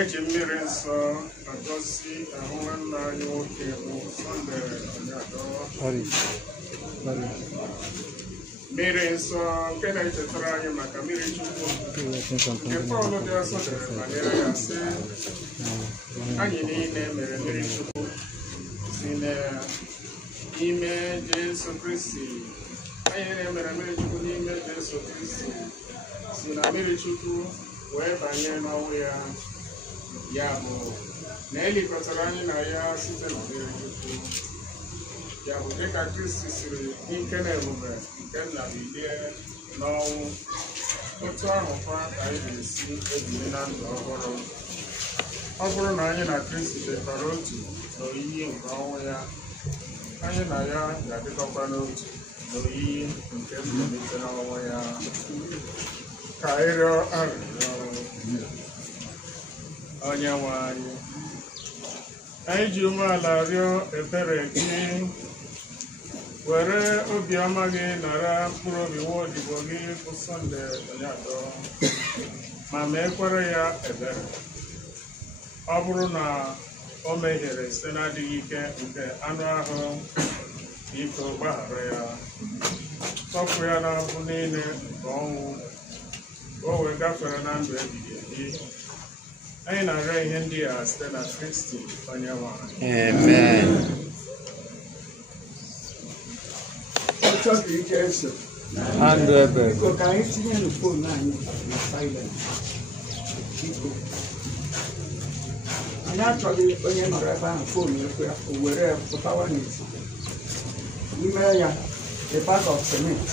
eji mmiri nsọ agọzi ahụ nwanne anyị nwoke bụ Sunday Onyado. Mmiri nsọ nke na-echetara anyị maka mmiri Chukwu nke Pọl dị ọsọ dere banyere ya sị, anyị niile mere mmiri Chukwu si n'ime Jesu Kristi. Anyị na-emere mmiri Chukwu n'ime Jesu Kristi si na mmiri Chukwu wee banye n'ọnwụ ya. Ya bụ na elikọtara anyị na ya site na mmiri Chukwu. Ya bụ dịka Kristi siri n'ike na ebube nke nna bilie n'ọnwụ, otu ahụ kwa ka anyị ga-esi ebili na ndụ ọhụrụ. Ọ bụrụ na anyị na Kristi dịkọrọ otu n'oyiyi nke ọnwụ ya, anyị na ya ga-adịkọkwa n'otu n'oyiyi nke mbilite n'ọnwụ ya. Ka anyị rịọ arịrịọ. Onyenwe anyị, anyị ji umeala rịọ ebere gị, were obiọma gị nara mkpụrụ obi nwa odibo gị bụ Sunday Onyado, ma mekwere ya ebere. Ọ bụrụ na o mehiere site n'adịghị ike nke anụ ahụ, biko gbaghara ya, tọpụ ya n'ahụ niile nke ọnwụ, o wee gafere na ndụ ebighị ebi. Anyị na-arịọ ihe ndị a site na Kristi Onyenwe anyị. Amen. Ọchọ ka ike eso. Andụ ebe. Biko ka anyị tinye n'fon anyị na silent. Biko. Anyị achọghị onye nọrọ ebe ahụ fon ekwe o were pụtawa n'ezi. N'ime ya, a bag of cement.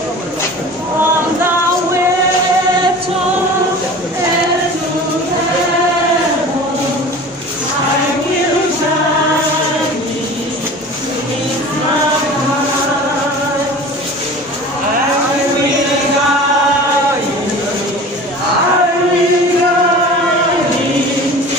On the way to heaven, I will shine in my eyes. I will guide you. I will guide you.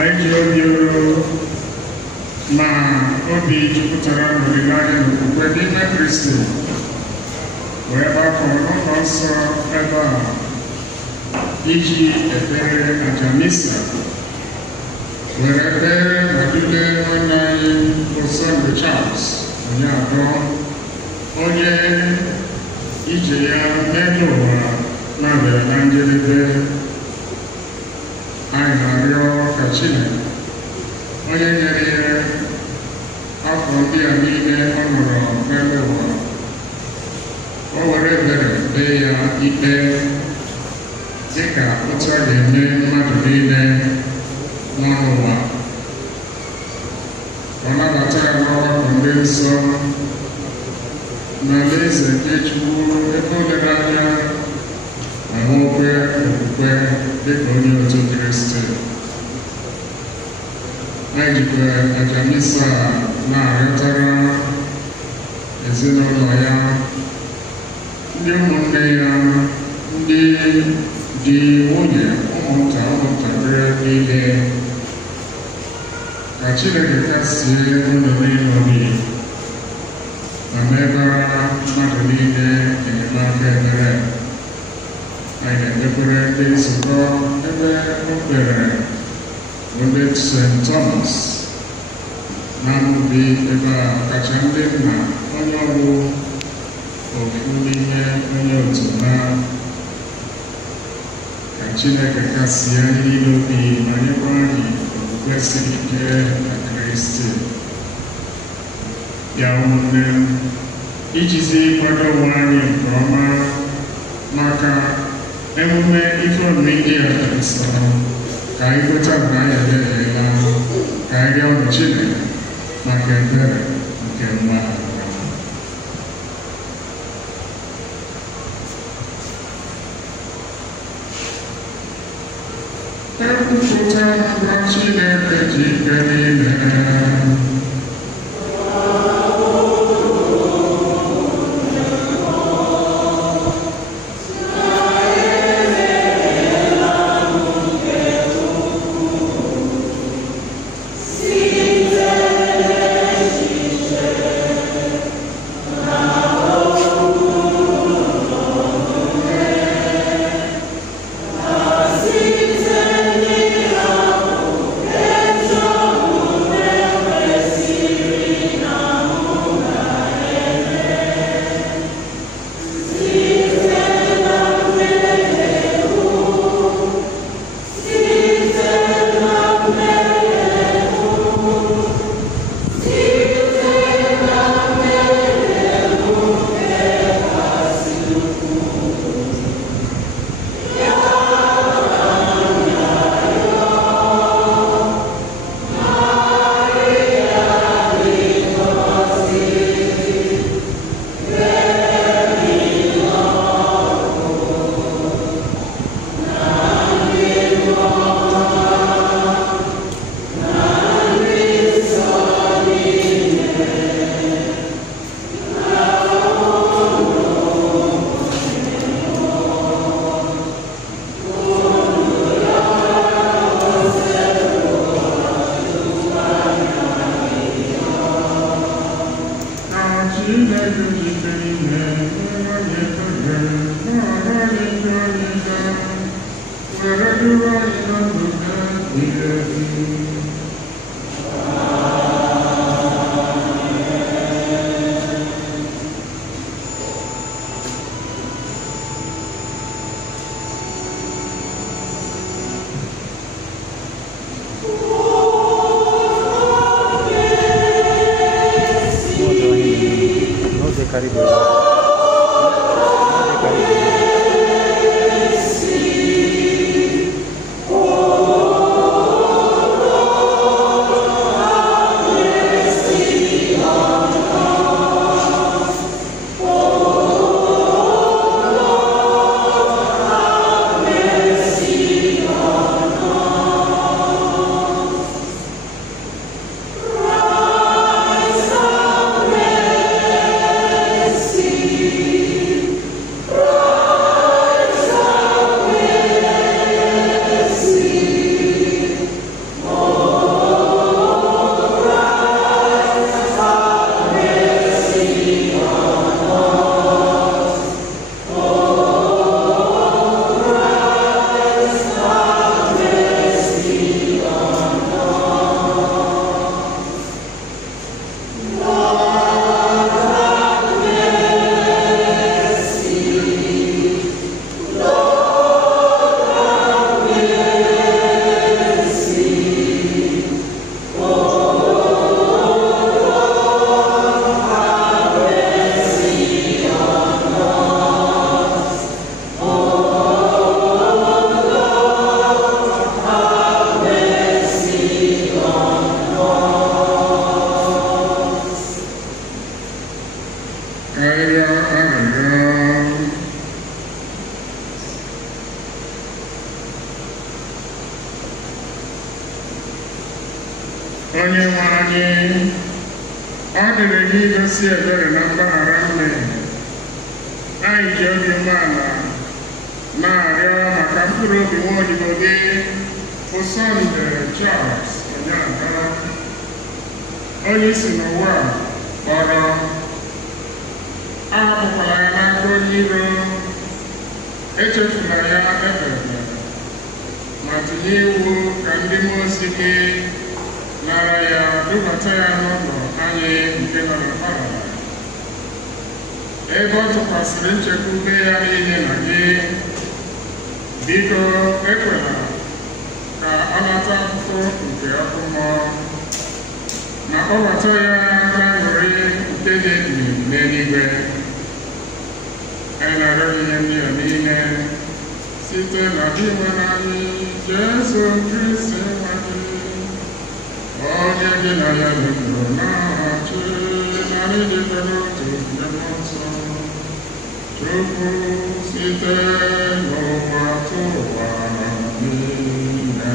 anyị ji obi uru ma obi jupụtara n'olileanya na okwukwe n'ime Kristi wee gbakọ n'ụlọ nsọ ebe a iji ekpere aja misa were ekpere nọdụle nwanne anyị Osondu Charles onye abụọ onye ije ya n'elu ụwa na-abịara na njedebe. Anyị na-arịọ ka Chineke onye nyere ya afọ ndị a niile ọ nọrọ n'elu ụwa o were ebere kpee ya ikpe dịka otu a ga-eme mmadụ niile nọ n'ụwa. Ọ nabata ya n'ọgbakọ ndị nsọ n'alaeze nke Chukwu ebe o lere anya ma nwekwe okwukwe dịka onye otu Kristi. Anyị jikwa aja misa na-arịọtara ezinụlọ ya, ndị ụmụnne ya, ndị di, nwunye, ụmụntakịrị niile, ka Chineke kasie unu niile obi ma mebara mmadụ niile enyemaka ebere. Anyị na-ekpekwere ndị nzukọ ebe o kpere ndị St. Thomas na Amubi ebe a, kacha ndị nna onye ọbụ ofu n'ihe onye otu ha. Ka Chineke kasie anyị niile obi ma nyekwa anyị okwukwe siri ike na Kristi. Ya ụmụnne m, ijizi kwado onwe anyị nke ọma maka emume ife omume ndị a dị nsọ, ka anyị kweta na anyị emehiela, ka anyị rịọ Chineke maka ebere nke mgbaghara. Ekwupụta na Chineke ji ike niile. Oh onye nwe anyị ọ dịrị gị igosi ebere na mgbaghara mmehie. Anyị ji obi umeala na-arịọ maka mkpụrụ obi nwaodibo gị bụ Sọnde Charles Onyeaka, onye si n'ụwa kpọrọ. Ahapụkwala ya n'aka onye iro, echefula ya ebere, ma tinye iwu ka ndị mmụọ ozi gị nara ya dubata ya n'ụlọ anyị nke nọ na Paradaịs, ebe ọ tụkwasịrị nchekwube ya niile na gị. Biko ekwela ka ọ nata afụfụ nke ọkụ mmụọ, ma kpọbata ya n'aka aṅụrị nke na-ebi n'eluigwe. Anyị na-arịọ ihe ndị a niile site na dị nwere anyị Jesu Kristi nwa gị, onye gị na ya mekọrọ na-achị na anyị dịkwa n'otu nke mmụọ nsọ, Chukwu site n'ụwa tụwa niile.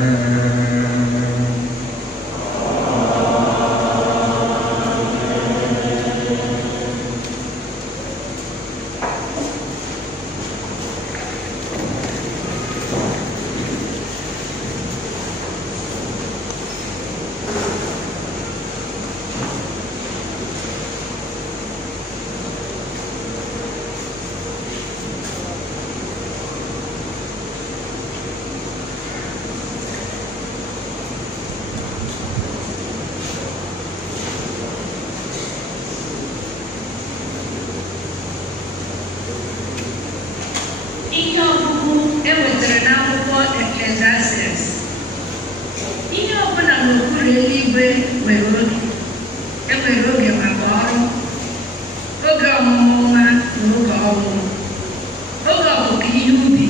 Ihe ọgụgụ ewetara n'akwụkwọ Eklesiastes. Ihe ọbụla n'okpuru eluigwe nwere oge. Enwere oge maka ọrụ, oge ọmụmụ nwa na oge ọnwụ, oge ọkụkọ ihe ubi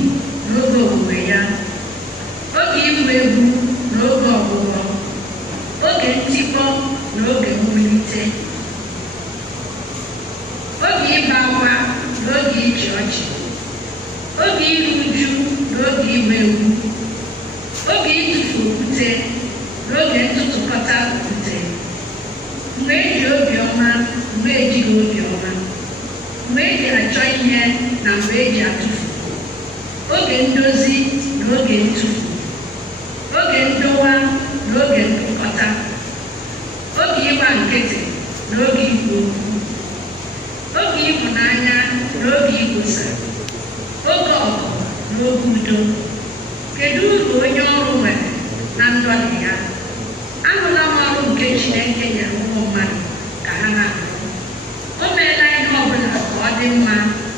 na oge owuwe ya, oge ịgba egwu na oge ọgwụgwọ, oge ntikpọ na oge mwulite, oge ịba akwa na oge ịchị ọchị, oge iru uju na oge ịgba egwu, oge ịtụfu okwute na oge ntụtụkọta okwute, mgbe eji obiọma, mgbe ejighị obiọma, mgbe eji achọ ihe na mgbe eji atụfu, oge ndozi na oge ntụfu, oge ndowa na oge ndụkọta, oge ịgba nkịtị na oge ikwu okwu, oge ịhụnanya na oge igbosa, oge ọgụ na oge udo. Kedu uru onye ọrụ nwere na ndọli ya? Ahụla m ọrụ nke Chineke nyere ụmụ mmadụ ka ha na-arụ. O meela ihe ọbụla ka ọ dị mma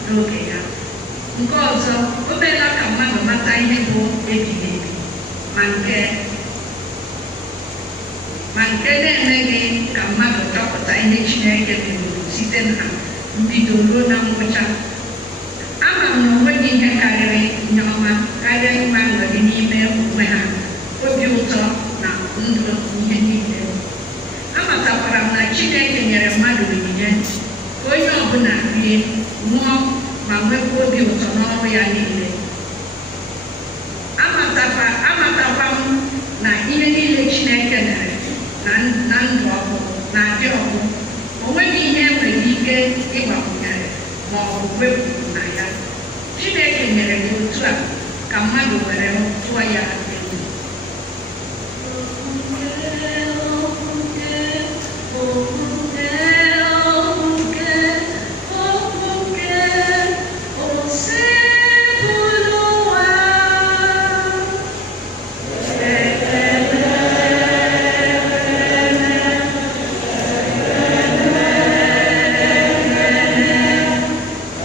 n'oge ya. Nke ọzọ, o meela ka mmadụ mata ihe bụ ebighị ebi, ma nke na-emeghị ka mmadụ chọpụta ihe Chineke mere site na mbido ruo na ngwụcha. Ama m na onweghị ihe karịrị ihe ọma karịa inwe aṅụrị n'ime onwe ha, obi ụtọ na ndụ ihe niile. Amatakwara m na Chineke nyere mmadụ onyinye ka onye ọbụla rie, ṅụọ ma nwekwa obi ụtọ n'ọrụ ya niile. Amatakwa m na ihe niile Chineke nyere na ndụ ọkụ na-adị ọkụ. O nweghị ihe enwere ike ịgbakwunyere ma ọ bụ wepụ na ya. Chineke nyere ya otu a ka mmadụ were tụọ ya egwu.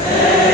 Amen.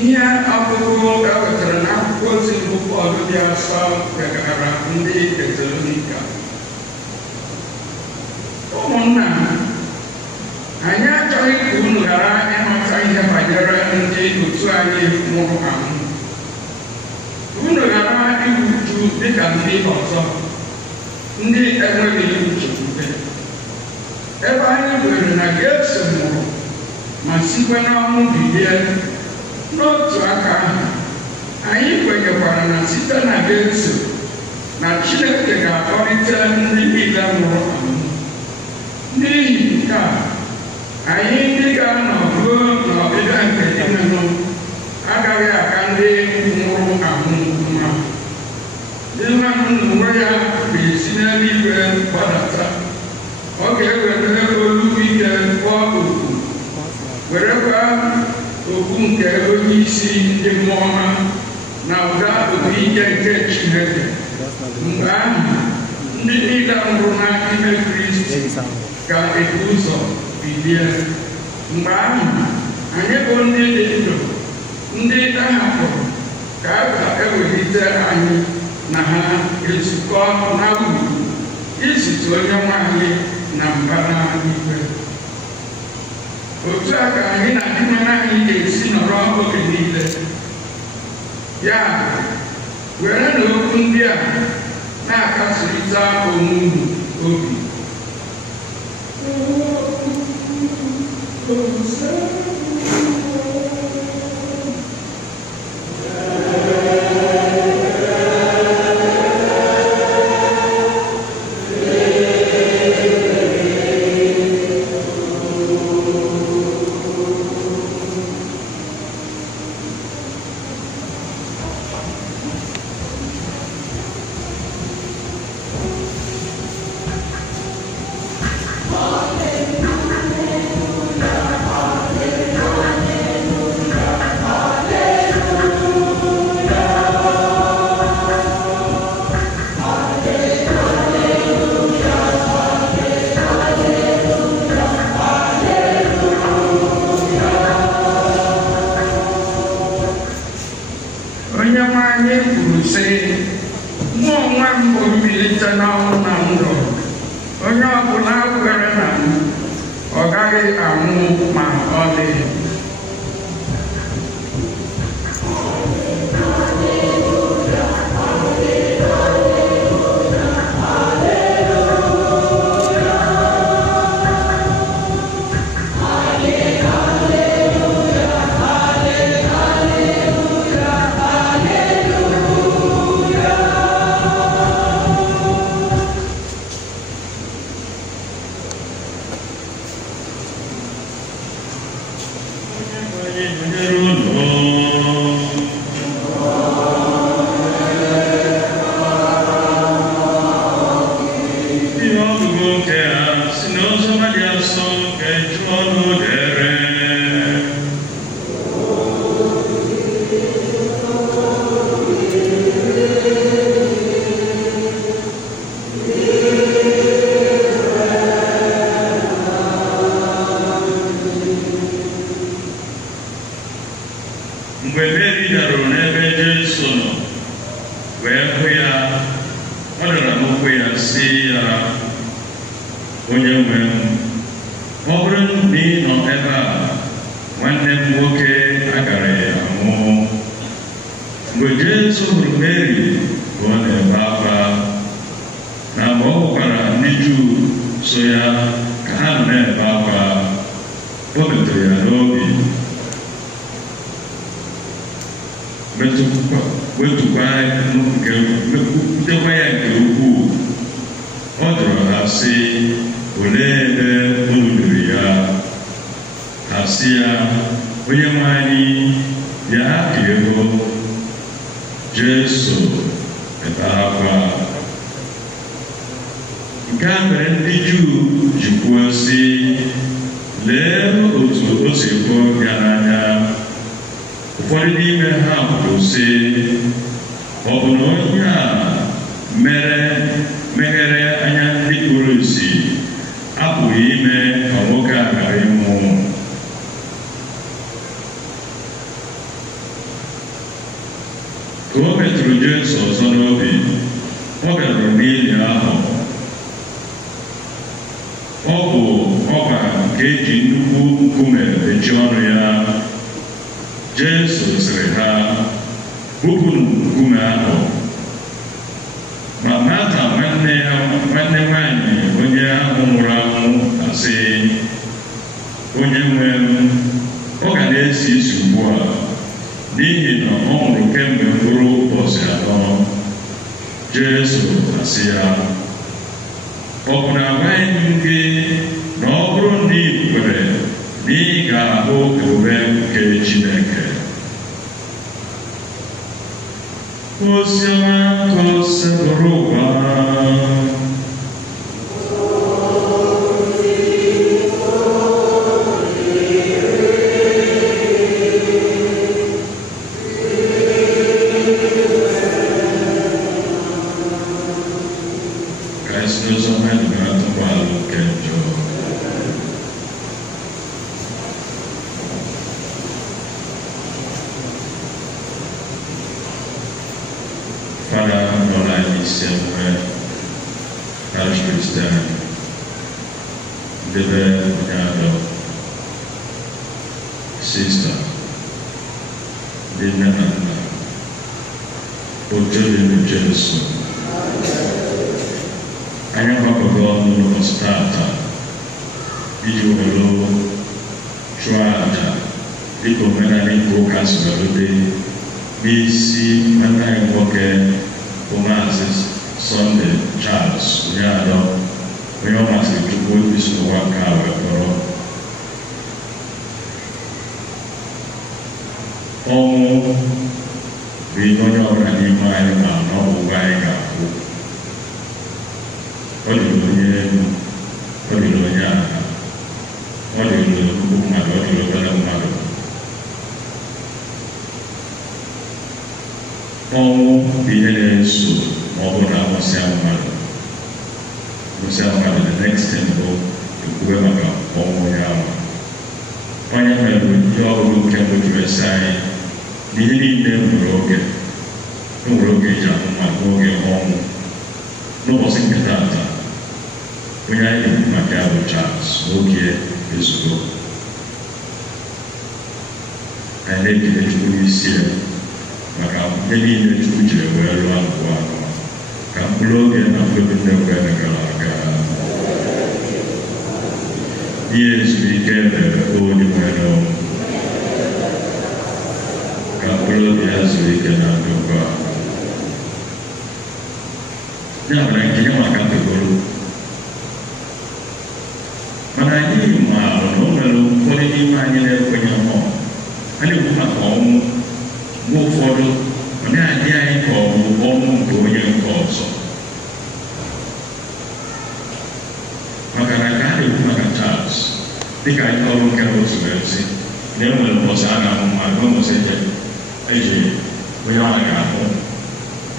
Ihe akwụkwọ ka wetara n'akwụkwọ ozi mbụ Pọl dị asọ degara ndị Tesalonika. Ụmụnna, anyị achọghị ka unu ghara ịmata ihe banyere ndị otu anyị nwụrụ anwụ. Unu ghara iru uju dịka ndị ọzọ, ndị enweghị nchekwube. Ebe anyị nwere na Jesu nwụrụ ma sikwa n'ọnwụ bilie, n'otu aka ahụ, anyị kwenyekwara na site na Jesu na Chineke ga-akpọrịta ndị niile nwụrụ anwụ. N'ihi nke a, anyị ndị ga-anọ ruo n'ọbịbịa nke imenụ agaghị aka ndị nwụrụ anwụ mma. Imenụ n'onwe ya ga-esi n'eluigwe gbadata. Ọ ga-ewere olu ike kpọọ oku, werekwa okwu nke onye isi ndị mmụọ ọma na ụda obi ike nke Chineke. Mgbe ahụ, ndị niile nwụrụ n'ime Kristi ga-ebu ụzọ bilie. Mgbe ahụ, anyị bụ ndị dị ndụ, ndị ahapụrụ ka a ga-ewelite anyị na ha ezukọ na uru izute onye nwe anyị na mbara igwe. Otu a ka anyị na ndị nna anyị ga-esi nọrọ oge niile. Ya were n'okwu ndị a na-akasịrịta onwe unu obi. ụfọdụ n'ime ha kwuru sị ọ bụ na onye a meghere anya ndị kpuru ìsì apụghị ime ka nwoke a ghara ịnwụ. Ka o metụrụ Jesu ọzọ n'obi, ọ bịara n'ili ahụ. Ọ bụ ọkwa nke eji nnukwu nkume mechie ọnụ ya. Jesu sịrị ha, bupụnụ nkume ahụ. Ma Mata nwanne nwanyị onye ahụ nwụrụ anwụ asị, onye nwe m, ọ ga na-esi isi ugbu a, n'ihi na ọ nwụrụ kemgbe mkpụrụ ụbọchị 4. Jesu asị ya, ọ bụ na agwaghị m gị na ọ bụrụ na ị kwere na ị ga-ahụ ebube nke Chineke? Oziọma ka o sepụrụ ụwa.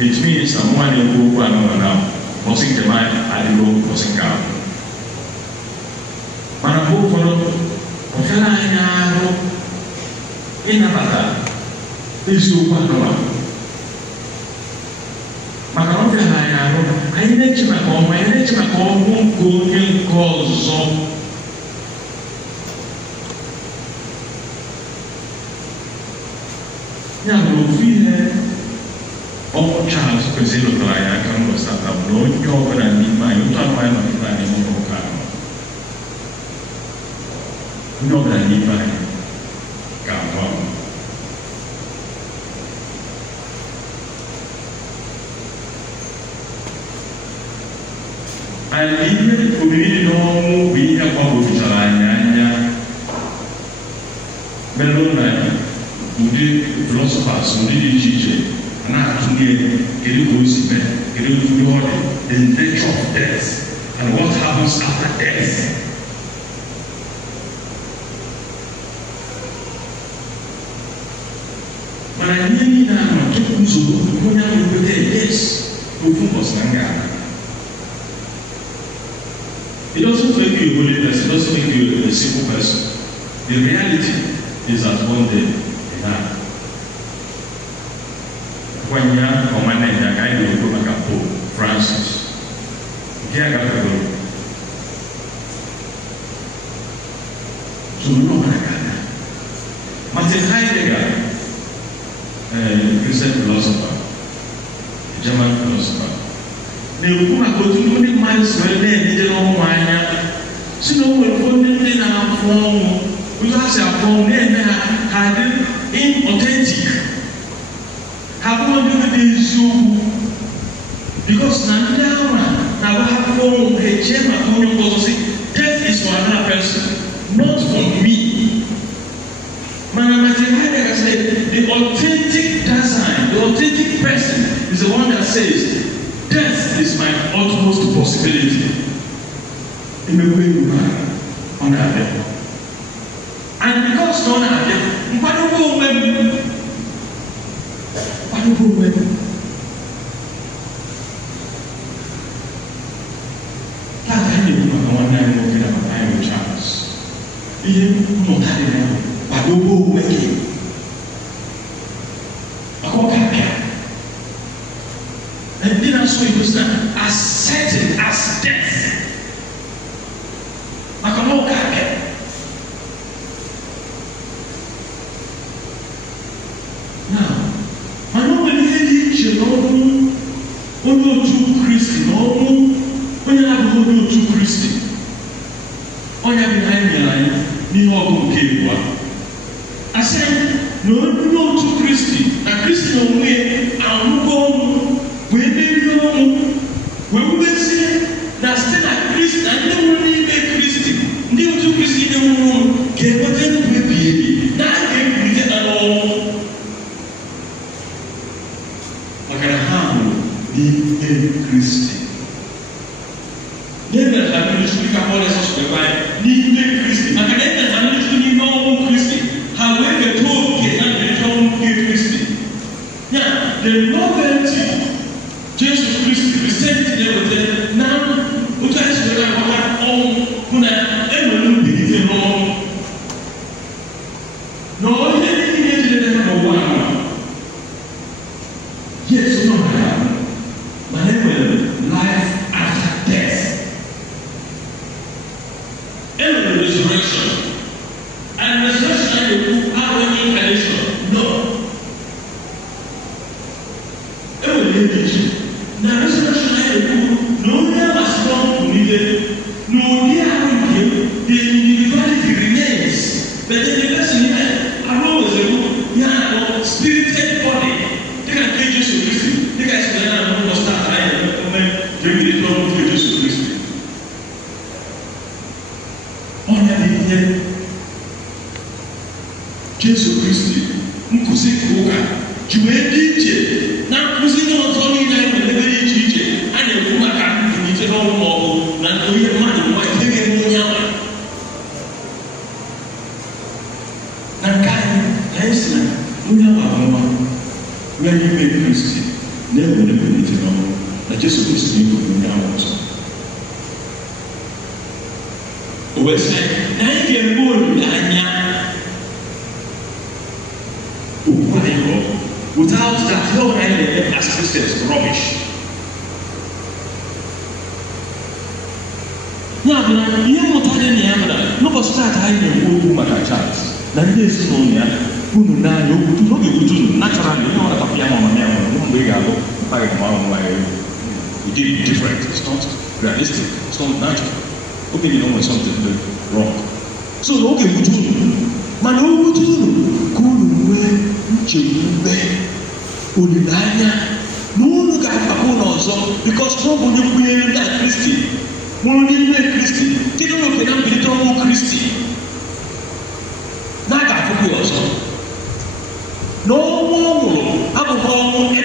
It means that one who was in the mind and the was in God. Manabuko, Okanayaro, Inamata, is you one. Macaronayaro, I let my home, won't go in cause. All Charles Brazil Raya can was that of no job and in my time of planning no car. No, that need my car. And even we know we have a good Salanya Melona, philosophers, who did teach and the nature of death and what happens after death. mana nyinyi na matuku nzuru kunya ngubete yes ufungo sanga. It doesn't make you a holiness, it doesn't make you a simple person. The reality is that one day you die. When you are commanding the guy who will come Pope Francis, here I got to go. So we know what I got. Martin Heidegger, a Christian philosopher, a German philosopher, they will come out to only minds where they don't want. So no one will put in our form. We have a form had inauthentic. Have one do the because now have form a chairman death is for another person, not for me. Martin Heidegger said the authentic design, the authentic person is the one that says death is my utmost possibility. In the way you are on that level. And because no one had it, what do you women? What do you women? That kind of woman, one night walking up a time with Charles. Even not having them, what do you women? I walk out here. And then I saw it was as certain as death. I can walk out here. Now, I know when you know, only two Christian, when you have only two Christian, all you have behind me line, you know, I said, no, two Christian, a Christian way, I'm going, we will say that still a Christian, I don't need a Christian, new two Christian, get what they will be, not get with it at all. Be a Christian. Never have you speak about us to the need a Christian. I can never have you know Christian. However, told cannot become a Christian. Now, the novelty, Jesus Christ, Christianity, everything. Now, we try to do our own. When everyone begins to know, no, anything is the number one. Yes, no, life after death. Every resurrection. And resurrection will have any incarnation. No. Every religion. Now resurrection no one must come to needed. No the individuality remains. But then the person here, I always say, spirited body. They can take Jesus Christ. They can say, I'm going to start during the throne of Jesus Christ. Jesus Christ, Mkusikuka, Juedije, na Kusino Tony and the very teacher, and the Kumaka, and the Tomo, and the money, my taking Munyama. Nakai, Hensler, Munyama, when you make Christian, never will be to know. Jesus Christ is going to also. We say, "I can go without that, no one as Christians rubbish." Now, you know what I mean? No, start hiding who my child. Now, this is only who know you to know you naturally. You know what a piano man, one big allo, we did it different. It's not realistic. It's not natural. Okay, you know when something is wrong. So, okay, we do. Man, who do? Go away, Chimbe, Udinaya. No look at Papono, because nobody will be that Christian. Only a Christian. They don't look at them, they don't know Christian. Not that for also. No more. I'm a home.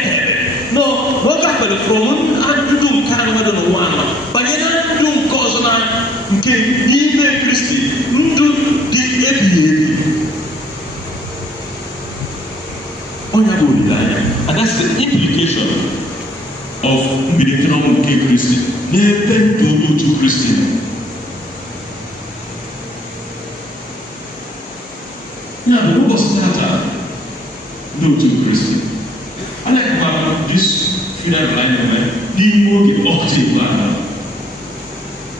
No, what happened from and to do Canada no one. But you don't do cause of okay, even Christian, do the APA. On your n'ebe nke onye otu Kristi. Ya bụ ụbọchị tata n'otu Kristi anaghịkwa dis funeral anyị eme n'ime oge ọkụta igwe ahụ.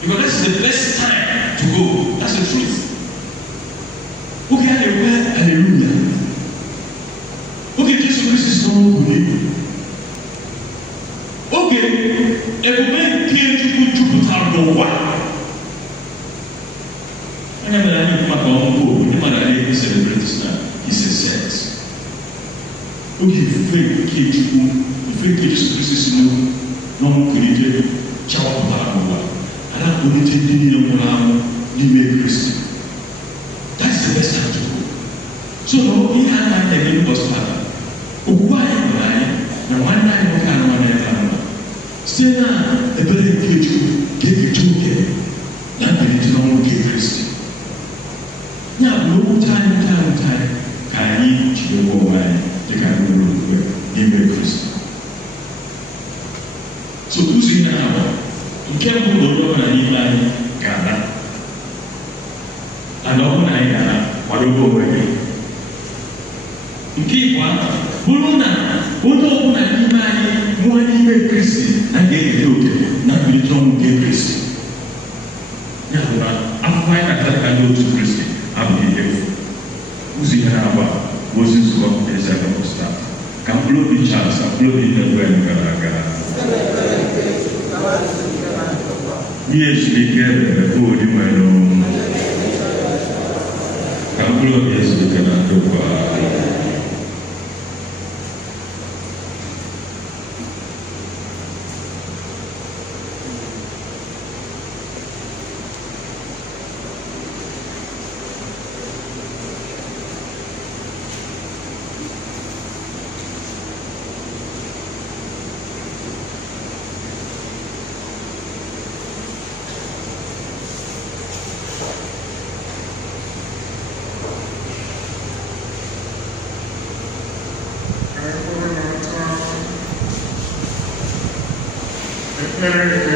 Because that's the best time to go. That's the truth. Okay, hallelujah. Okay, Jesus Christ is not good. Okay, everybody came to put Jupiter no one. I never had my own no matter how you celebrate this now. He says sex. Okay, fake Jesus Christ is no created. Chawapata no one. That's the best time to go. So we have a new postman. Why now one night we can one still now a very good give you 2K. Not really to know Christ. Now no time can you to the woman they can give Christ. So who's in now? Nke bụ obodo na n'ime anyị ga-ala ala ọbụ na anyị ga-ala kwadobe onwe gị. Nke ịkwa bụrụ na onye ọbụla n'ime anyị mụọ n'ime Kristi na ga-ekele oke na mbilite ọnwụ nke Kristi. Ya bụ na akwụkwọ anyị na-atara ka ndị otu Kristi abụghị ihe efu. Ụzọ ihe na-agba bụ ozi nzukọ ezi aka pụsta ka mkpụrụ obi Charles mkpụrụ obi na-egbu anyị gara aga. Yes, we can afford him. I know. Couple of years we cannot do. Spirit,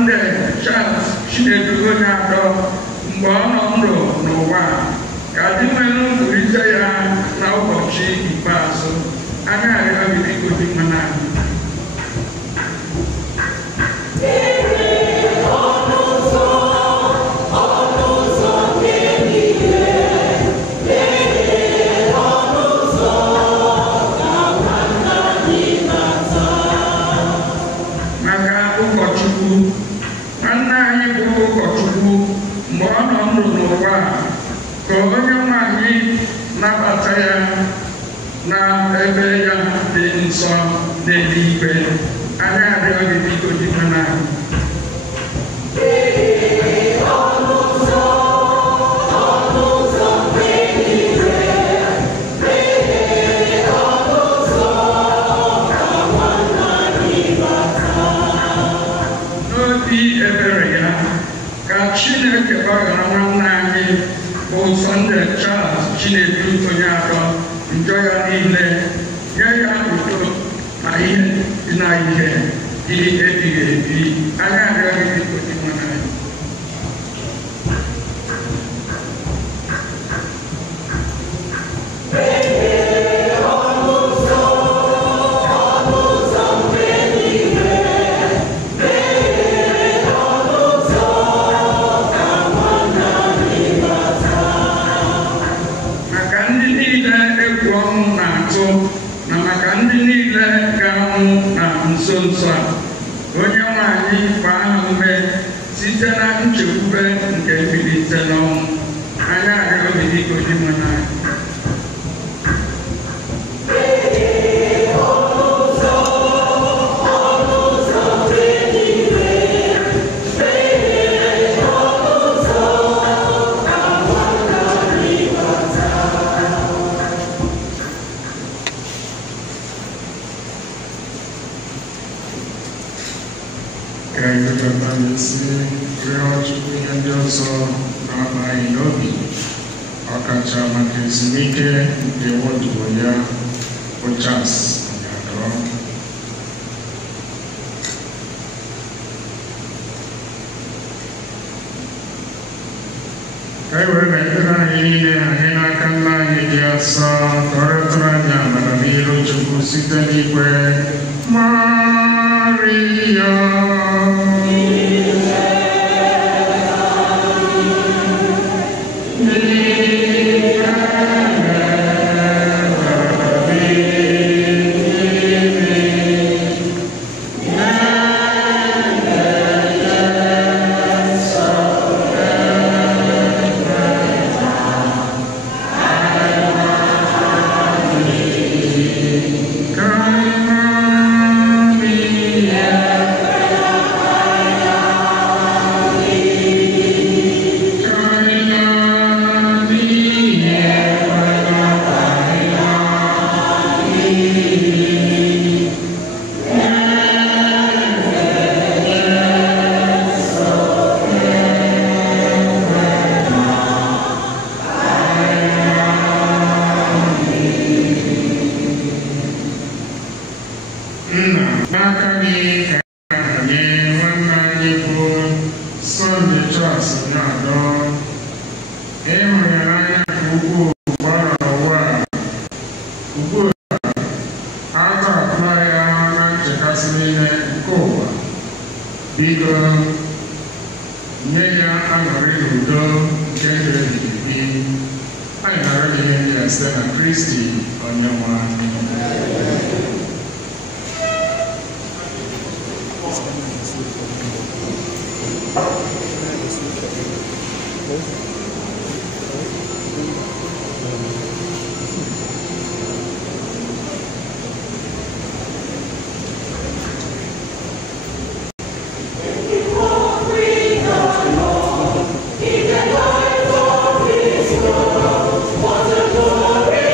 Sunday Charles Chinedu onye atọ mgbe ọ nọ ndụ n'ụwa ka dị nwere nkwurịta ya na ụbọchị ikpeazụ anya arịọ gị biko dị mma n'anyị. Ka onye nwanyị nabata ya na ebe ya dị nsọ n'eluigwe anya arịọ gị biko dị mma n'anyị. N'obi ebere ya ka Chineke gbaghara nwanne anyị bụ Sunday Charles Chinedu onye atọ njọ ya niile nye ya udo na ihe dị na ihe dị ebighị ebi anya arịọ gị biko dị mma n'anyị. Na maka ndị niile ga-anwụ na nso nso a onye nwanyị gbaa ha ume site na nchekwube nke mbilite n'ọnwụ anya arịọ gị biko dị mma n'anyị. Ndị ọzọ na-amaghị n'obi ọkacha maka ezumike nke wọdụbụ ya bụ Charles Onyatọ. Ka e were na-ekpere anyị niile anyị n'aka nna anyị dị asọ ka ọ rịọtara anyị amara n'iru Chukwu site n'ikpe Maria. What a glory!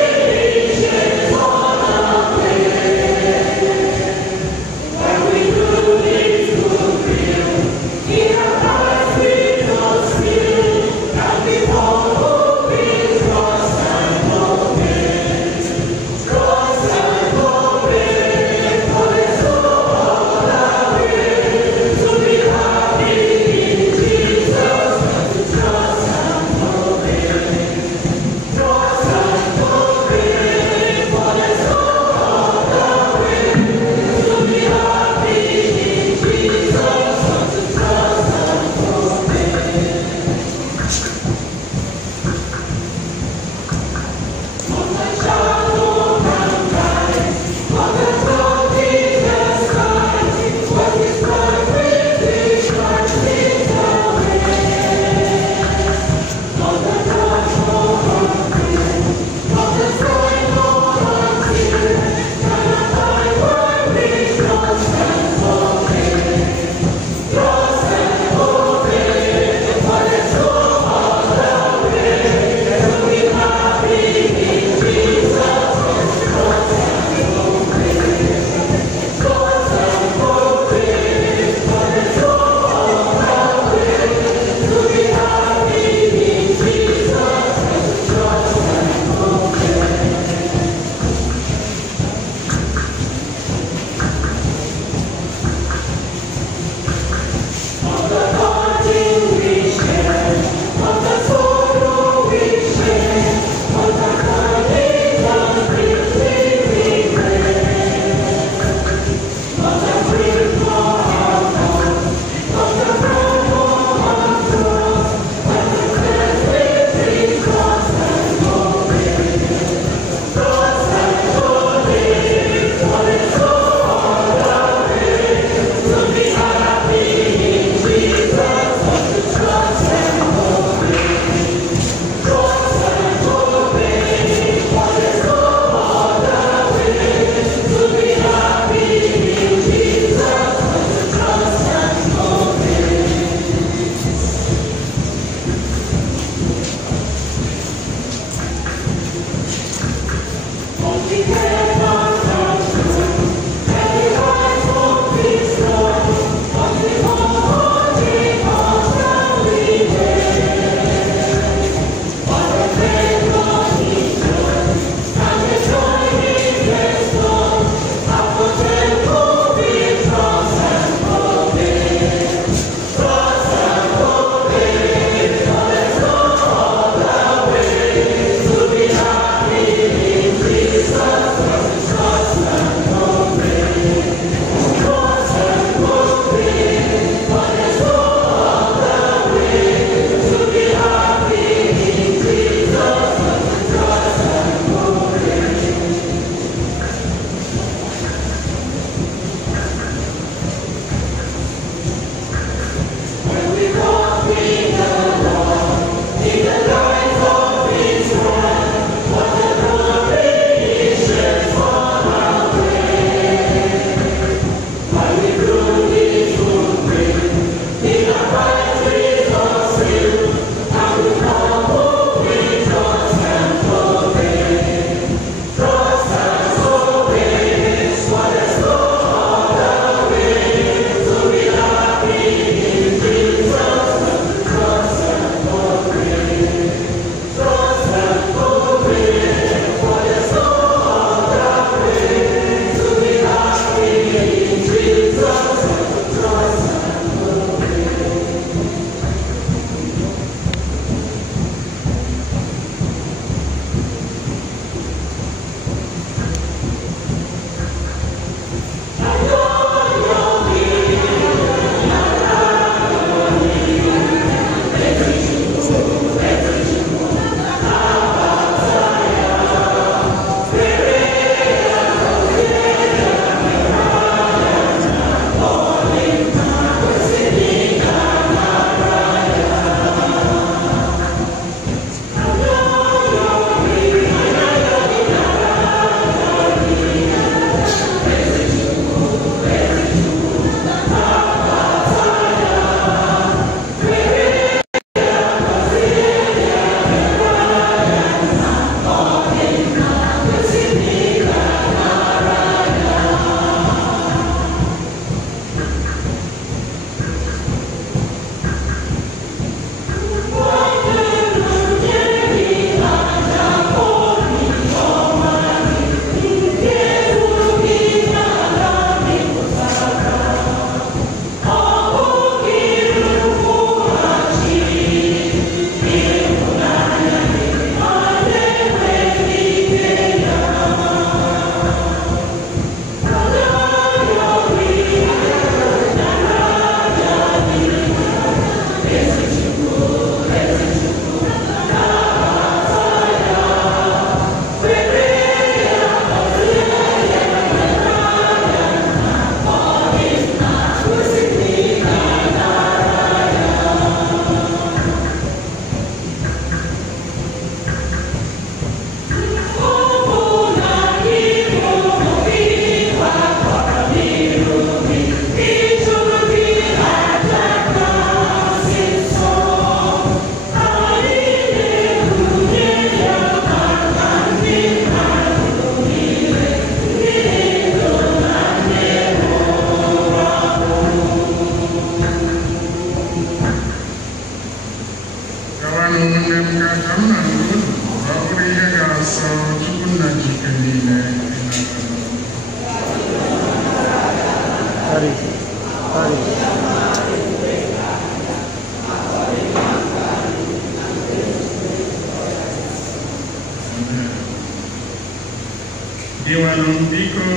Iwanụ biko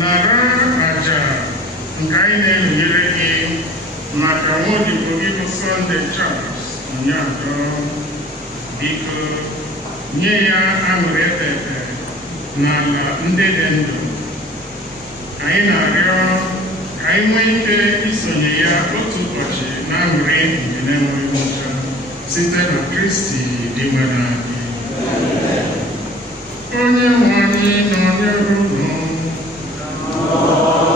nara aja nke anyị na-enyere gị maka nwaodibo gị bụ Sunday Charles Onyeado. Biko nye ya aṅụrị epepe n'ala ndị dị ndụ. Anyị na-arịọ ka anyị nwee ike isonye ya otu ụbọchị na aṅụrị nke na-enweghị ụta site na Kristi dị nwere anyị. Onye nwe anyị nọnyere unu. Oh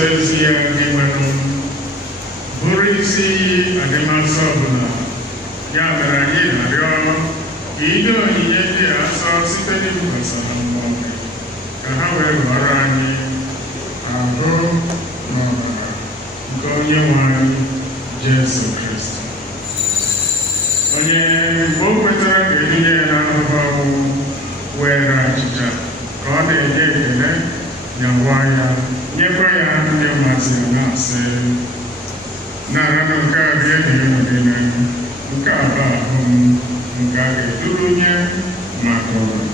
otu ezi ya ndị nwenụ bụrụ isi adịmasị ọbụla. Ya mere anyị na-arịọ ka ide onyinye ndị a asọ site n'ibukwasa na mmụọ ka ha wee ghọrọ anyị ahụ na ọbara nke onye nwe anyị Jesu Kristi, onye mgbe o kwetara ka etinye ya n'ahụhụ ọnwụ were achịcha ka ọ na-enye ekele nyawa ya nyekwa ya ndị mmasị ya na-asị, naranụ nke a rie na enwere nke a bụ ahụ m nke a ga-eduru nye maka ọrụ.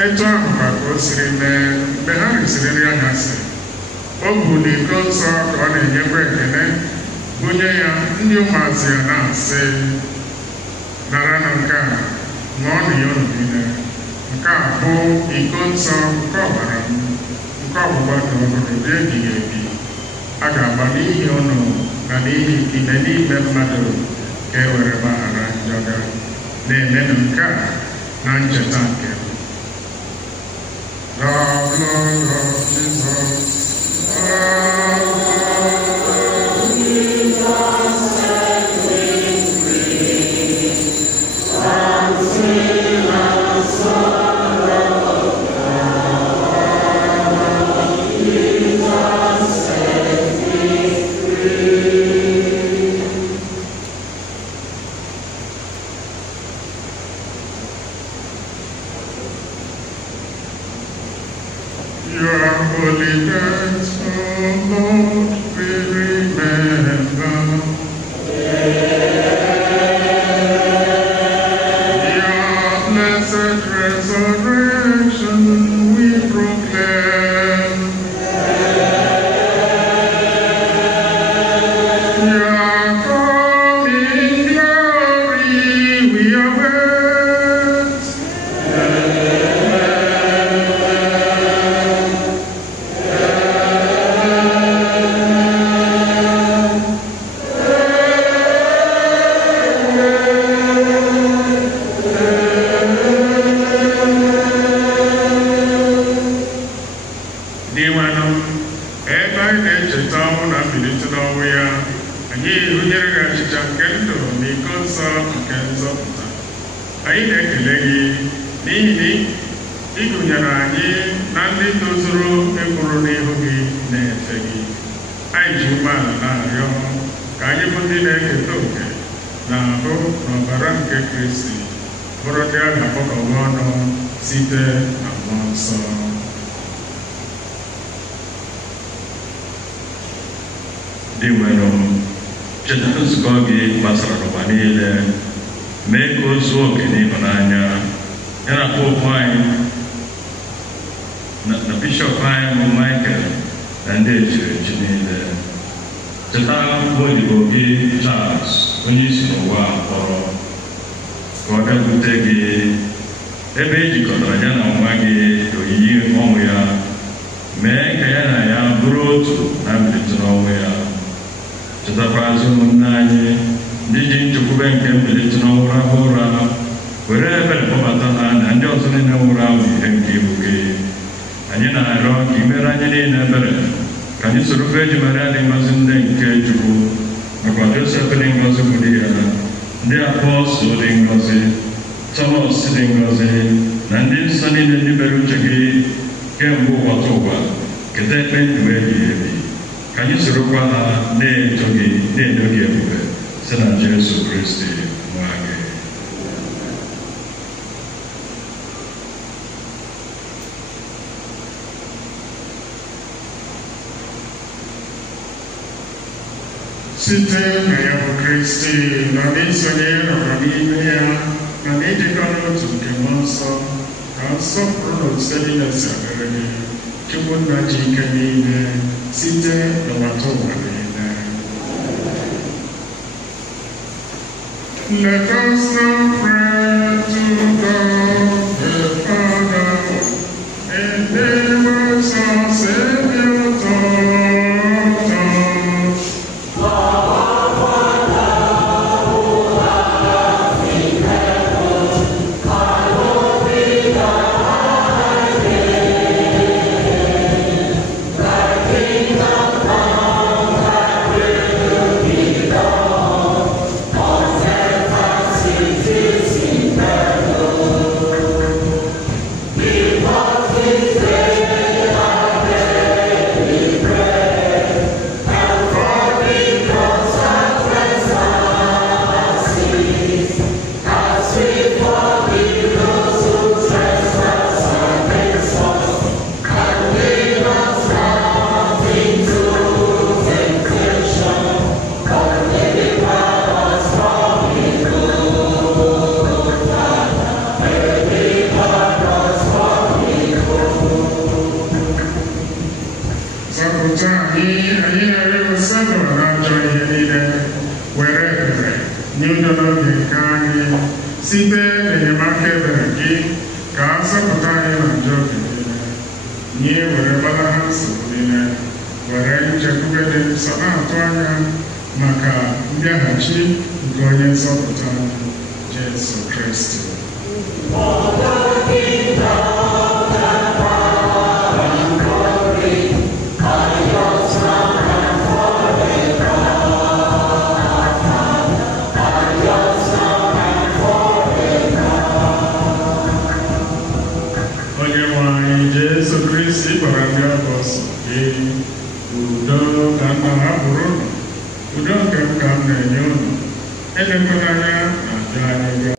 Etu ahụ ka o siri mee mgbe ha risịrị nri anyasị, o bu n'iko nsọ ka ọ na-enyekwa ekele bunye ya ndị ụmụazị ya na-asị, naranụ nke a ṅụọnụ ya unu niile, nke a bụ iko nsọ nke ọbara m nke ọgbụgba dị ọhụrụ dị ebighị ebi, a ga-agba n'ihi unu na n'ihi ime n'ime mmadụ ka e were gbaghara njọ ga. Na-emenụ nke a na ncheta nke m. The blood of Jesus, the blood of Jesus set me free from sin and sorrow. Jesus set me free. Your holy death, O Lord, we remember. Your blessed resurrection we proclaim. Your coming glory we await. Ebe anyị na-echeta ọnwụ na mbilite n'ọnwụ ya, anyị hụnyere gị achịcha nke ndụ na iko nsọ nke nzọpụta. Anyị na-ekele gị n'ihi na ị gụnyere anyị na ndị tozuru ịkwụrụ n'ihu gị na-efe gị. Anyị ji umeala na-arịọ ka anyị bụ ndị na-eketa oke na ahụ na ọbara nke Kristi, bụrụ ndị a ga-akpọkọba ọnụ site na mmụọ nsọ. Dị nwere cheta nzukọ gị gbasara n'ụwa niile, mee ka o zuo oke n'ịhụnanya ya na popu anyị na bishọp anyị bụ Michael na ndị echiri echi niile. Cheta odibo gị Charles, onye isi n'ụwa kpọrọ ka ọ bịakwute gị ebe ejikọtara ya na nwa gị oyiyi ọnwụ ya, mee ka ya na ya bụrụ otu na mbilite n'ọnwụ ya. Chetakwazi ụmụnne anyị ndị ji nchekwube nke mbilite n'ọnwụ rahụ ụra, were ebere kpọbata ha na ndị ọzọ niile nwụrụ anwụ ihe nke ibu gị. Anyị na-arịọ ka imere anyị niile ebere, ka anyị soro Virgin Maria dị ngọzi ndị nke Chukwu, nakwa Josef dị ngọzi bụ di ya, ndị apọstụl dị ngọzi, Thomas dị ngọzi, na ndị nsọ niile ndị mere uche gị kemgbe ụbọchị ụwa keta ekpe ndụ ebighị ebi. Ka anyị sorokwa ha na-eto gị na-enyo gị ebube site na Jesu Kristi nwa gị. Site na ya bụ Kristi nọ n'isonye nọrọ n'ime ya na n'ijikọ n'otu nke mmụọ nsọ, ka nsọpụrụ na otuto niile si adịrị gị, Chukwu Nna ji ike niile, site n'ụbọchị ụwa niile. Let us now pray to God the Father, enables our Savior taught us. Site n'enyemaka ebere gị ka a zọpụta anyị na njọ oge niile, nye were gbalaha nsogbu niile, were nchekwube dị nsọ na-atụ anya maka mbịaghachi nke onye nzọpụta Jesu Kristi. Jesu Kristi gwara ndị apọstọl gị, udo ka m na-ahapụrụ unu, udo nke m ka m na-enye unu, elekwana anya na njọ anyị bịa,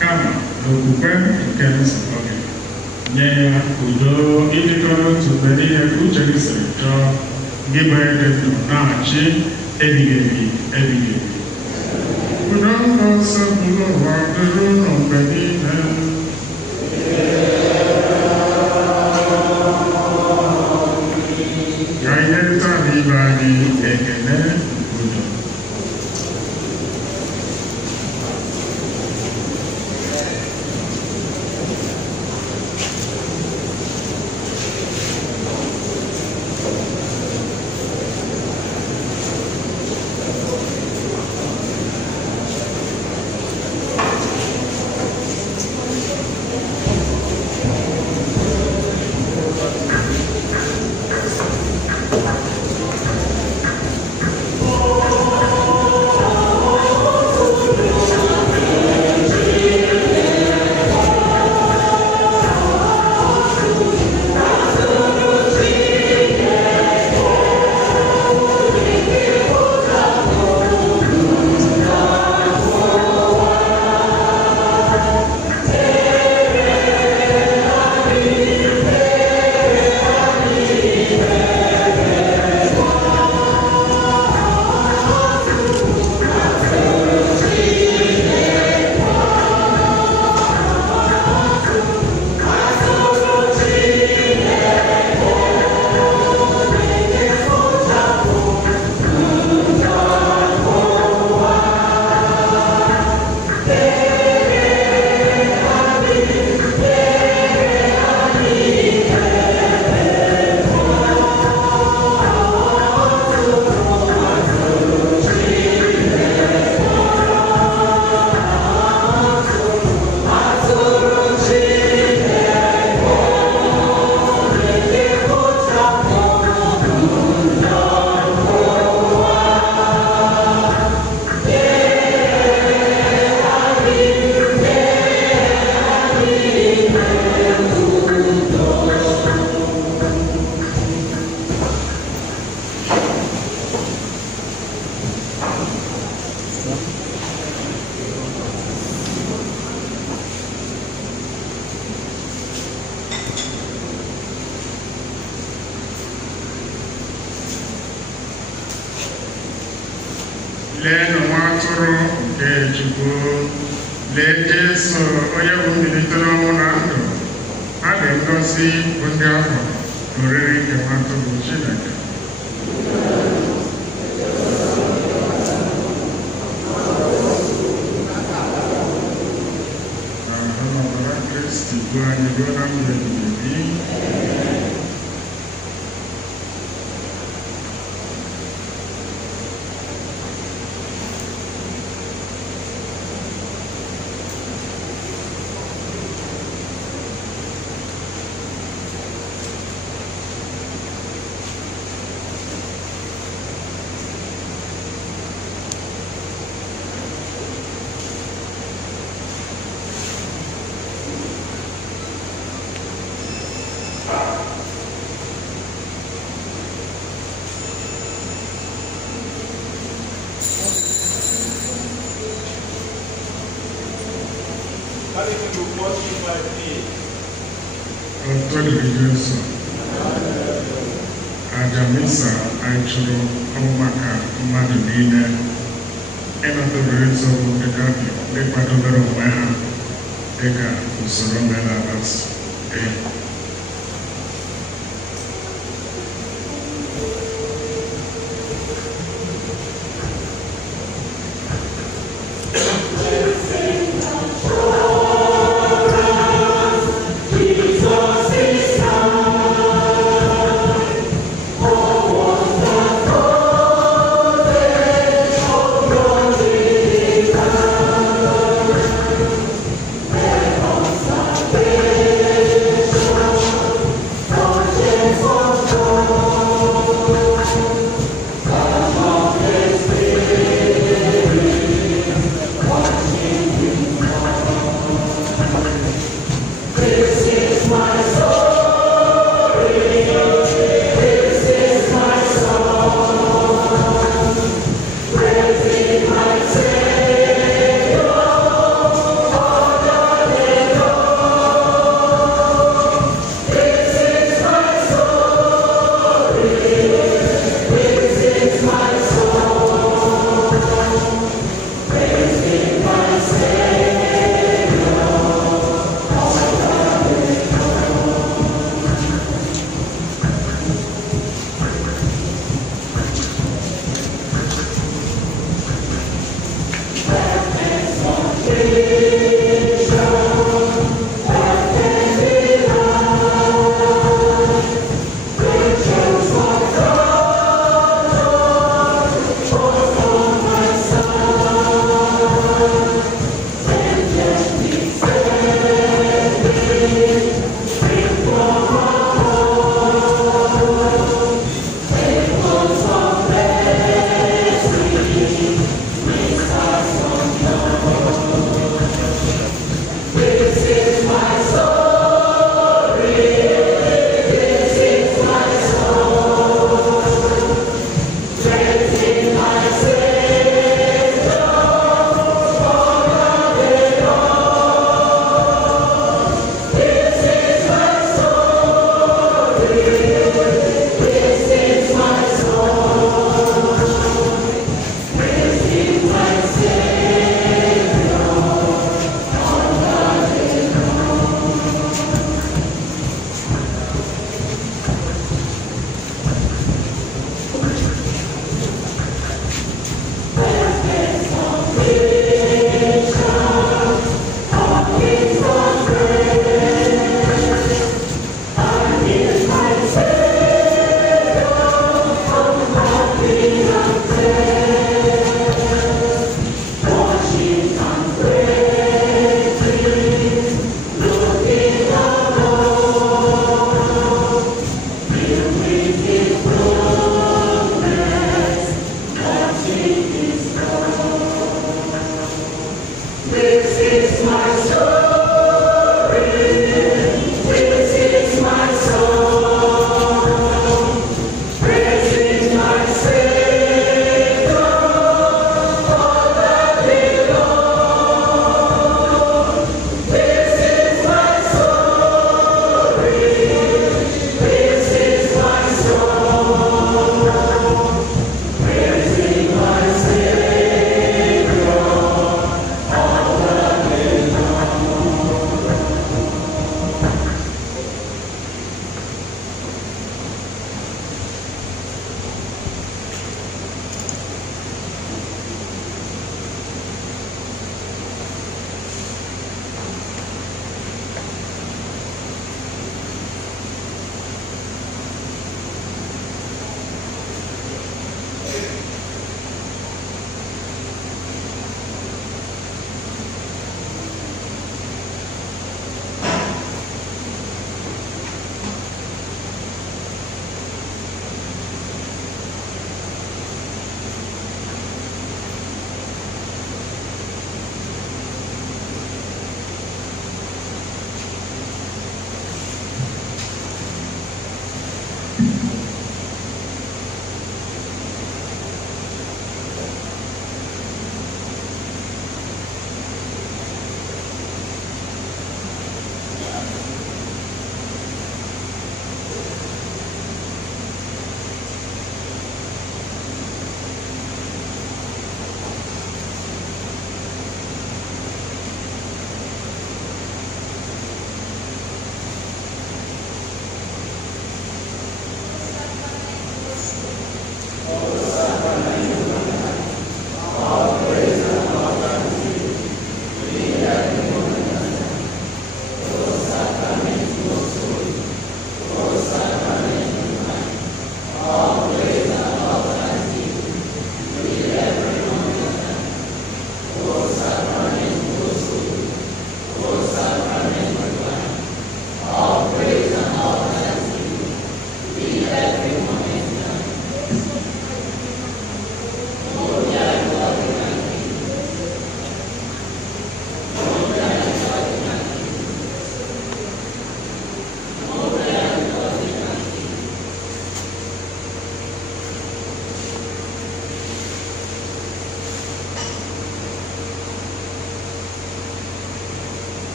kama n'okwukwe nke nzukọ gị. Nye ya udo ịdịkọ n'otu mgbe niile ka uche gị siri chọọ, gị bụ ede ndụ na-achị ebighị ebi ebighị ebi. Udo nsọ bụrụ ụwa dịrị unu mgbe niile. leenụ nwa atụrụ nke Chukwu, lee Jesu onye bụ mbilite n'ọnwụ na ndụ. Ha dị ngọzi bụ ndị ahụ oriri nke nwa atụrụ Chineke. ugbu anyị ruo na mgbe ebighị ebi. Jesu aja misa anyị chụrụ ọrụ maka mmadụ niile ịnọdebere nsogbu ịkwadobere onwe ha dịka usoro omenala si dị.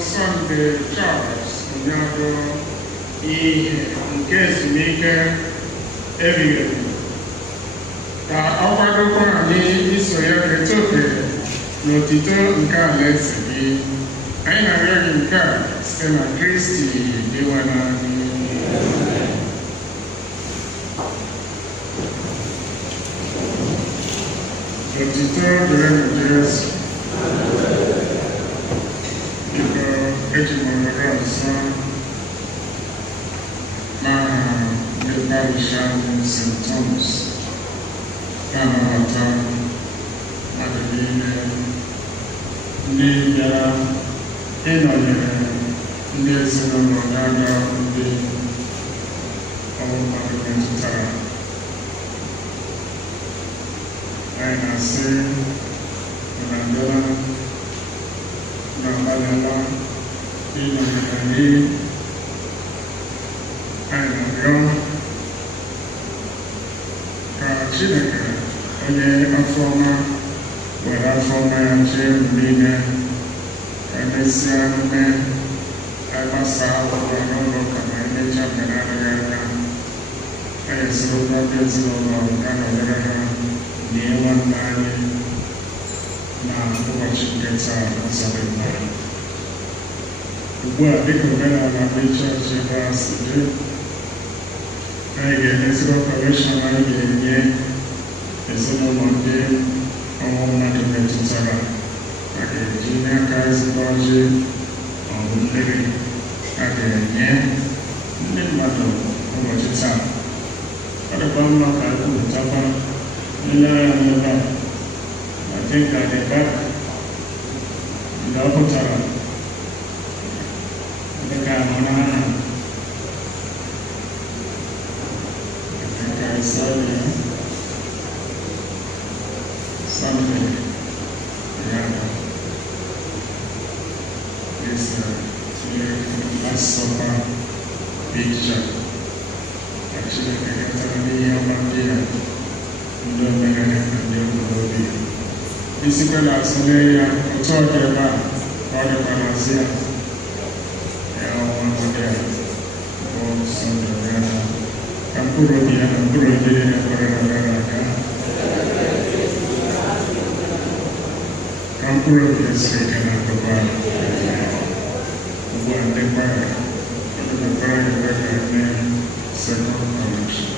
Sunday Charles Onyago ihe nke ezumike ebighị ebi ka ọ kwadokwa anyị iso ya keta oke n'otito nke alaeze gị. Anyị na-arịọ gị nke a site na Kristi dịwa n'anyị. Otito dịrị na Jesu. Ejimọ̀lọ́rọ̀sọ máa nípa ìṣàmù St. Thomas láàrín ọ̀tá àdìrí ilẹ̀ ní ìyára ìnọ̀yẹ̀rẹ̀ ndị ezinụlọ n'agha ndị ọmụmadụ metụtara. Anyị na-asị na mbalala ini ayam Chineke onye afọma were afọma ya chee niile emesịa mme agbasa akwụkwọ n'ụlọ ụka ma emecha mere adịghị aka anyị sorokwa ndị ezinụlọ ga nọnyere ha na ihe nwanne anyị na ụbọchị nke taa nsọrọ mmadụ. Ugbu a dịka omenala ndị chọọchị ebe a si dị, anyị ga-emeziri ọkọleshọn anyị ga-enye ezinụlọ ndị ọnwụ mmadụ metụtara a ga-eji n'aka ezigbo ọjị maọbụ mmiri a ga-enye ndị mmadụ ụbọchị taa. Ọ dịkwa mma ka ekwupụtakwa ile anya n'ebe a ma dịka dịba mgbe ọ pụtara dịka ahụnanya dịka Isaiah Sunday Yada is Last Supper picture. Actually, I got to be here one day. Don't make any idea. Physical auxiliary, authority, or the panacea. One day, or Sunday, I'm probably speaking of the Bible. One day, the prayer record name, second connection.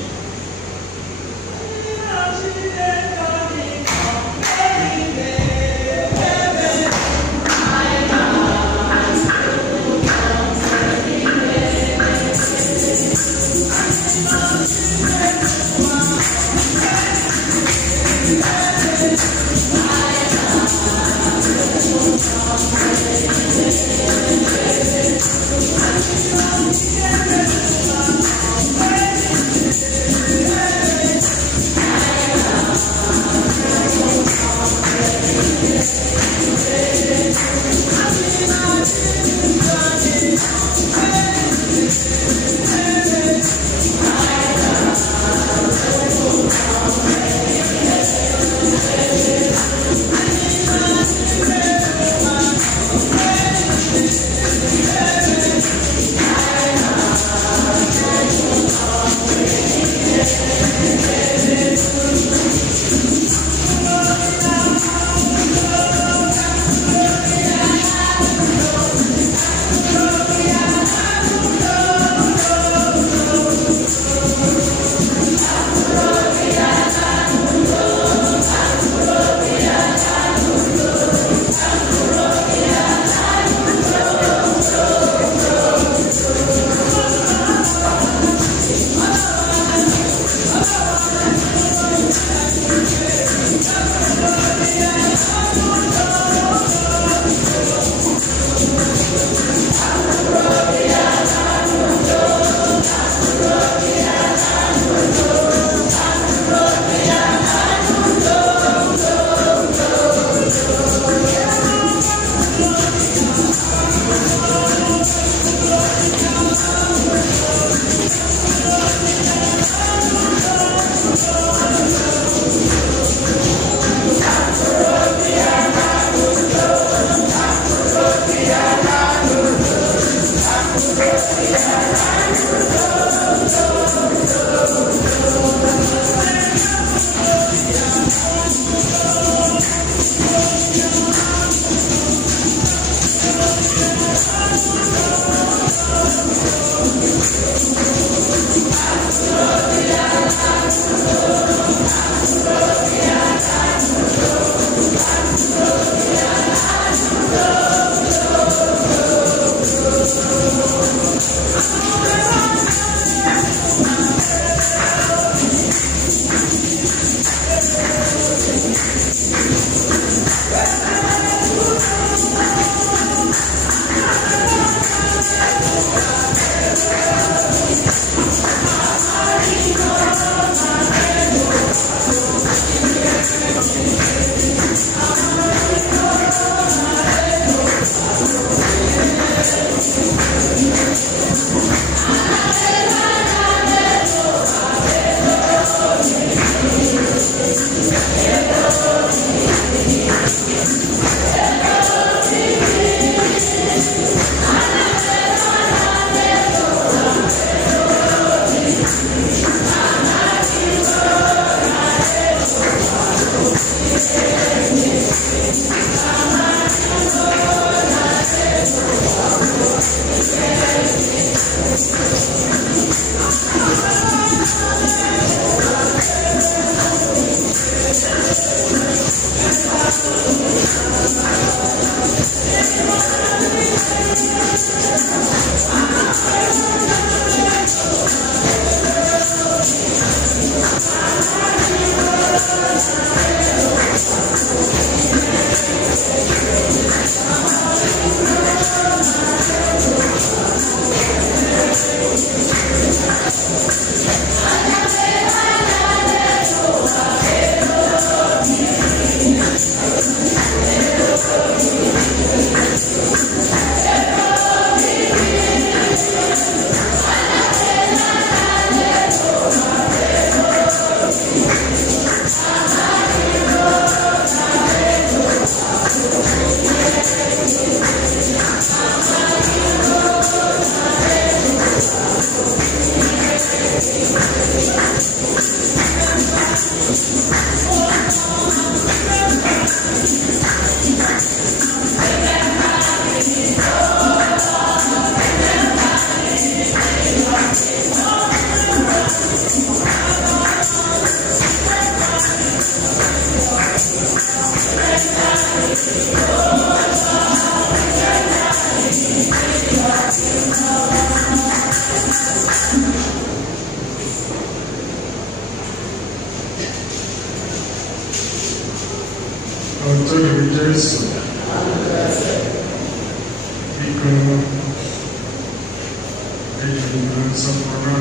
nsọpụrụ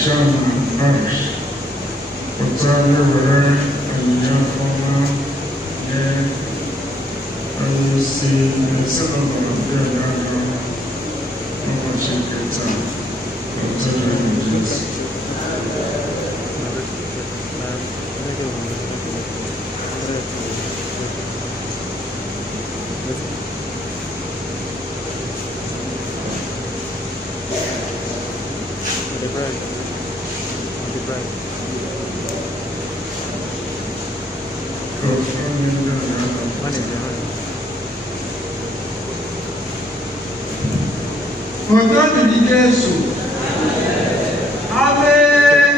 Chairman Parish, Otayo were Ayafoma, I will see the second of the Yagama, Omachiketa, Otayo Images. Ọjọ́ ìdí Jésù. Amen.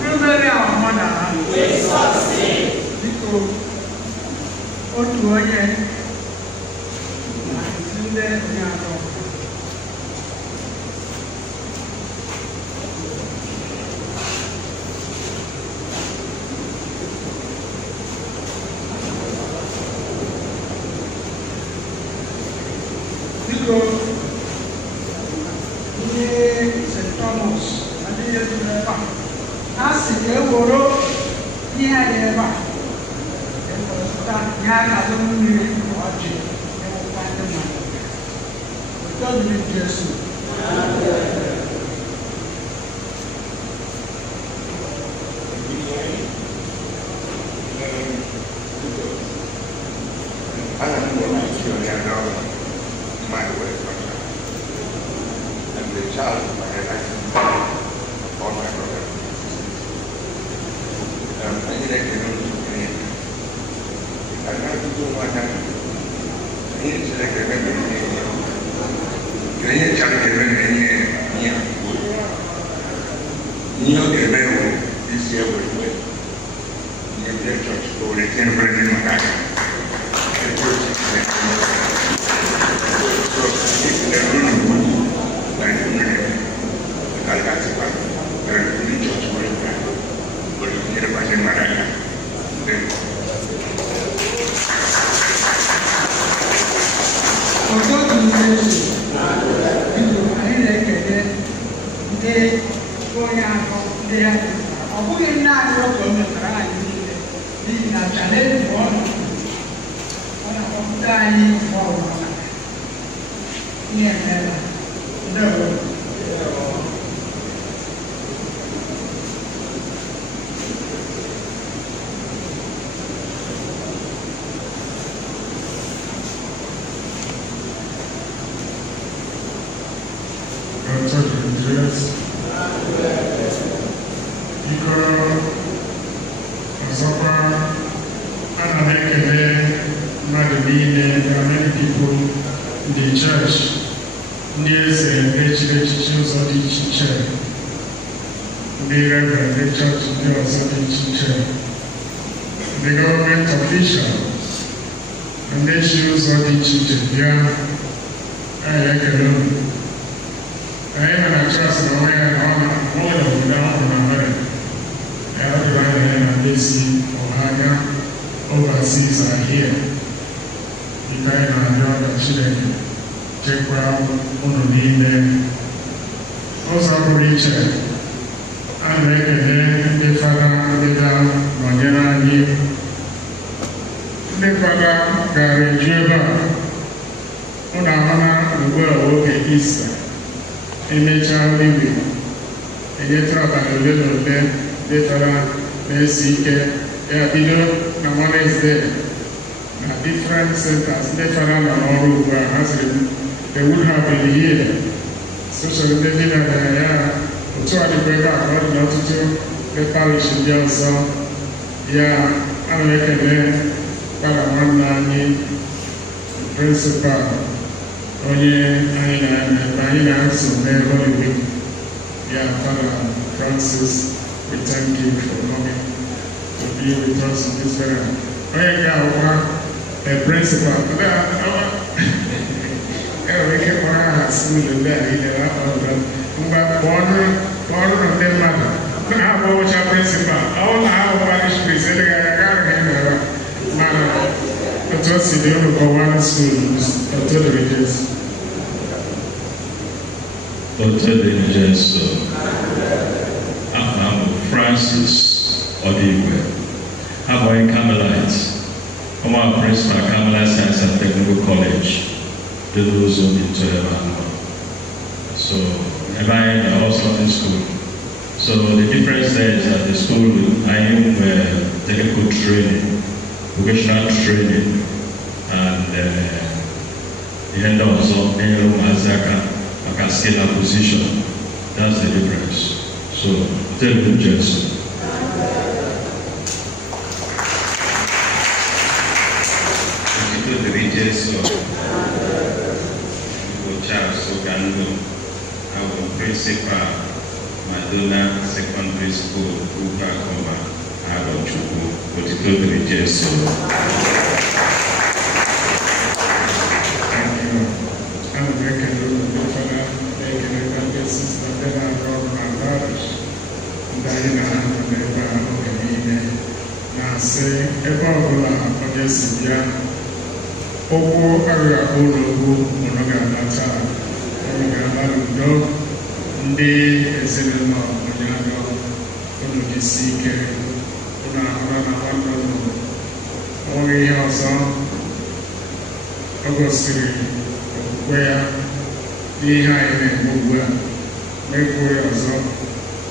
Primary àwọn ọmọ náà. Bíkò otu onye ndị onye atọ. Bíkò St. Thomas, adịghị ezuru ebe a. Ha si ka eworo ihe dị ebe a. Ewepụta ihe aka dị mmiri na ọjị ewepụta ndị mmadụ. Ụtọ dịrị Jesu. Child of my life on my brother. I think I can only do anything. I'm not doing my time. I need to like a very good child of this year will do it. In the church for the 10 bread in my hand. The church is like so it's never like I got to find the church for it, but you hear about him. There are many people in the church near the church, the reverend, the church, the government official, and they choose all the children. I like it alone. I am a trust in a way and honor without honor. Everyone in DC, Ohio, overseas are here. The kind of job that children check out on the email. Also, Richard, I recommend the father, the dad, Magana, the father, Gary Jeba, on our the world of Easter, in nature living, and yet about a little bit, the father, they seek it, no one is there. Different centers, they found out all over as they would have been here. Social living at the area, to the way back, not to the parish in the also. Yeah, I like it there, Paramana, principal, Oye, I so very Holy Week. Yeah, Father Francis, we thank you for coming to be with us in this very. A principal, we can want to school there. One of them matter. Now, what your principal? All our parish priest, I got him. Man, but just the only one school, totally just. Otele Jesu. Afam Francis Odigwe. Aboy Carmelite. Our principal Carmelite Science and Technical College. The those who need to have. So, Evan also in school. So the difference there is that the school I am technical training, vocational training, and the end also Mazaka, a scale position. That's the difference. So tell them just. The regions of Charles Ogando, our principal. Madonna Secondary School, Upa Koma, Arochuku, particularly Jesu. Thank you. I'm a very good father, making a basis of the Lord and others. Diana and the Baron. Now say, Ebola, Odesia, Opo, Area Olo, Monogramata, Monogramado. Ndị ezinụlọ ụnyaahụ unu jisi ike unu ahụrụ na nwanne unu onweghị ihe ọzọ o gosiri okwukwe ya n'ihe anyị na-eme ugbu a mekwuo ya ọzọ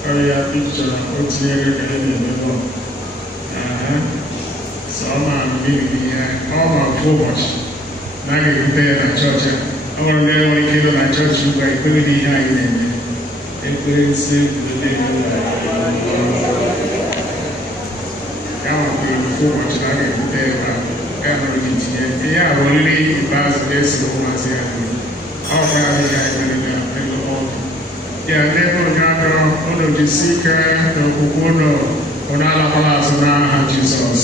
karịa pikchọ o tinyere ka anyị na-eme so ọ maara n'ihi ihe ọ ma ofu ụbọchị naghị erute ya na chọọchị ọ nwere ndị nwere ike ịnọ na chọọchị ugbu a ikpebi n'ihe anyị na-eme. Experience the living life. Now, so much that I yeah, only pass this romance here. How far I yeah, never got one of the seeker, the Kukono, on all of us around Jesus.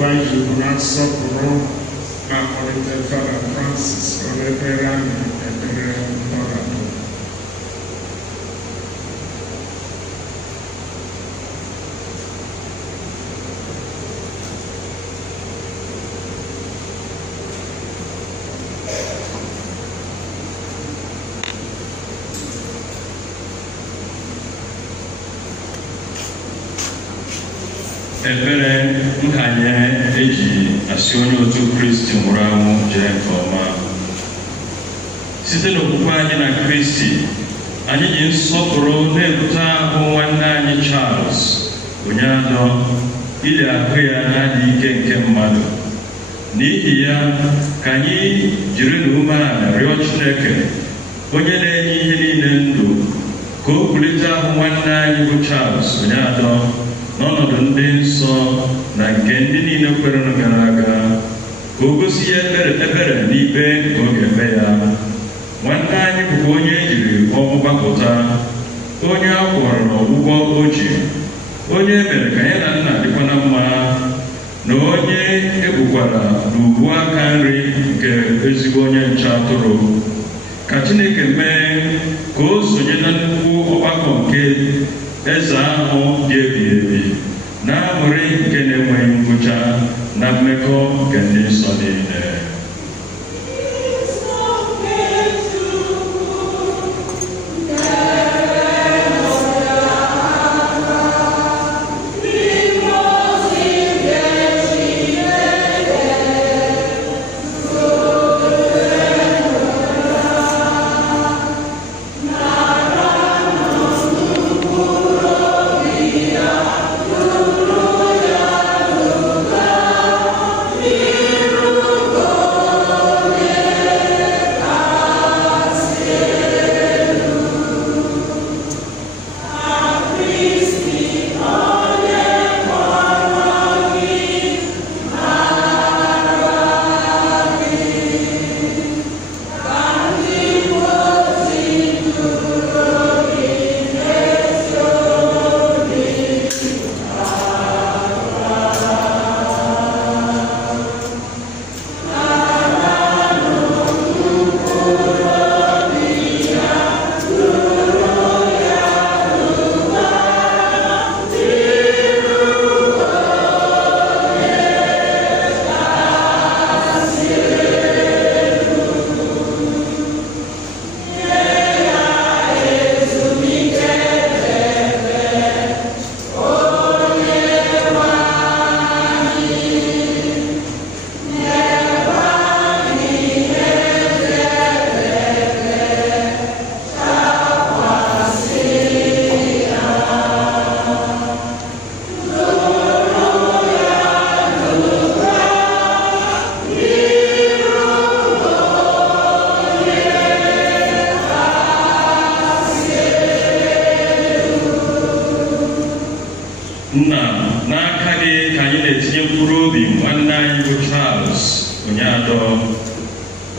Why you not suffer, not only the Father Francis or the Parent and the Father. Ebere nhanye eji asị onye otu Kristi nwụrụ anwụ jee nke ọma. Site n'okwukwe anyị na Kristi, anyị ji nsọpụrụ na-ebute ahụ nwanne anyị Charles Onyado ile ahụ ya na-adị ike nke mmadụ. N'ihi ya ka anyị jiri na umeala rịọ Chineke onye na-enye ihe niile ndụ ka o kwulite ahụ nwanne anyị bụ Charles Onyado n'ọnọdụ ndị nsọ na nke ndị niile kwere gara aga ka o gosi ya ebere n'ikpe nke ọ ga-ekpe ya. Nwanne anyị bụkwa onye ejiri ọnwụ gbapụta, onye a kwụrụ n'ọgwụgwọ o ji, onye mere ka ya na nna dịkwa na mma, na onye egbukwara n'ubu aka nri nke ezigbo onye nche atụrụ. Ka Chineke mee ka o sonye na nnukwu ọgbakọ nke eze ahụ dị ebighị ebi na aṅụrị nke na-enweghị ngwụcha na mmekọ nke ndị nsọ niile. Hero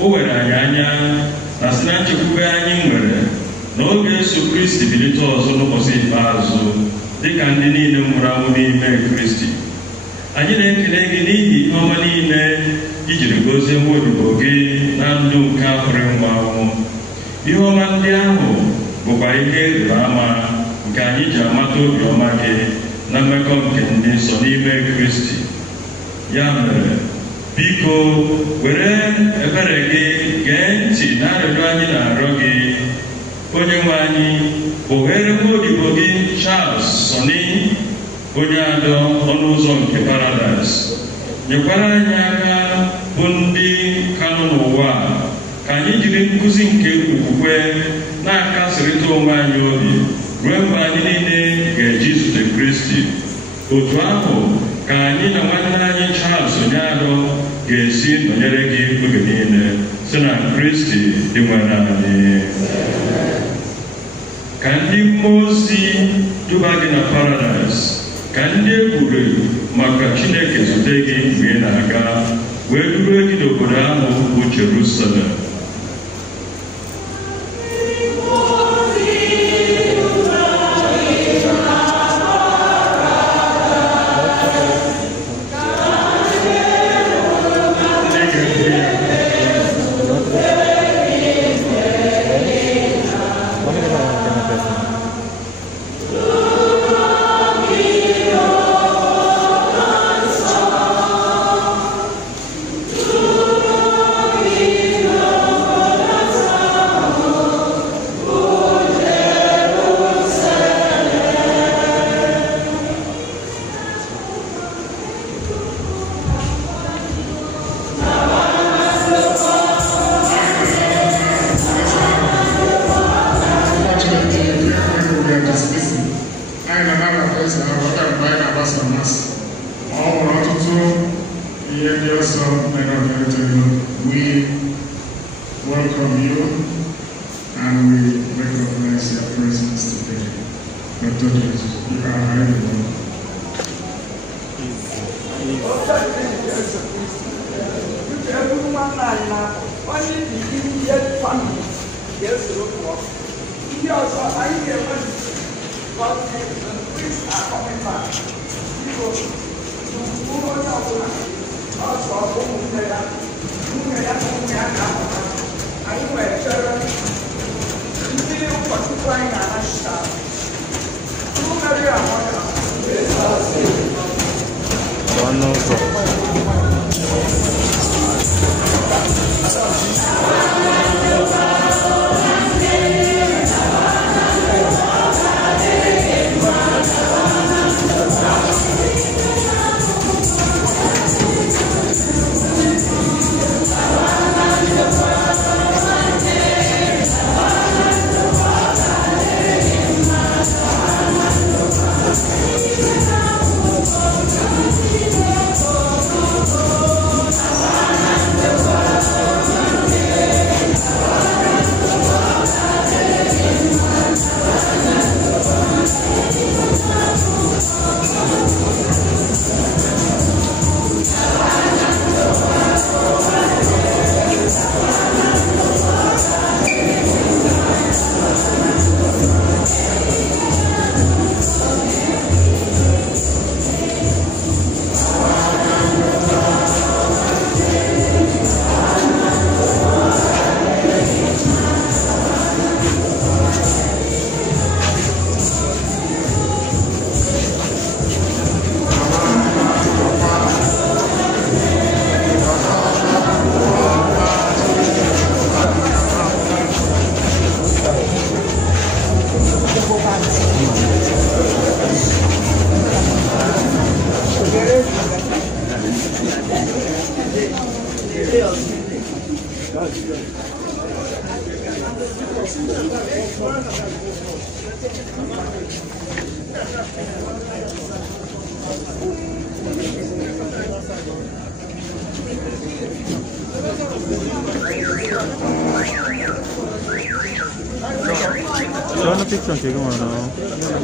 o were anyị anya na sị na nchekwube anyị nwere n'oge Yesu Kristi bilite ọzọ n'ụbọchị ikpeazụ dịka ndị niile nwụrụ anwụ n'ime Kristi. Anyị na-ekele gị n'ihi ihe ọma niile ijiri gozie nwa odibo gị na ndụ nke apụrụ ịnwụ anwụ. Ihe ọma ndị ahụ bụkwa ihe ịrịba ama nke anyị ji amata obiọma gị na mmekọ nke ndị nsọ n'ime Kristi. Ya mere, biko were ebere gị gee ntị na arịrịọ anyị na-arịọ gị. Onye nwe anyị, oghere nwa odibo gị Charles Soni, onye adọ ọnụ ụzọ nke Paradaịs, nyekwara anyị aka bụ ndị ka nọ n'ụwa ka anyị jiri nkụzi nke okwukwe na-akasịrịta onwe anyị obi ruo mgbe anyị niile ga-eji zute Kristi. Otu ahụ ka anyị na nwanne anyị Charles onye adọ ga-esi nọnyere gị oge niile si na Kristi dị nwere anyị. Ka ndị mmụọ ozi duba gị na Paradaịs, ka ndị egburu maka Chineke zute gị mgbe ị na-aga, wee duru gị n'obodo ahụ bụ Jerusalem.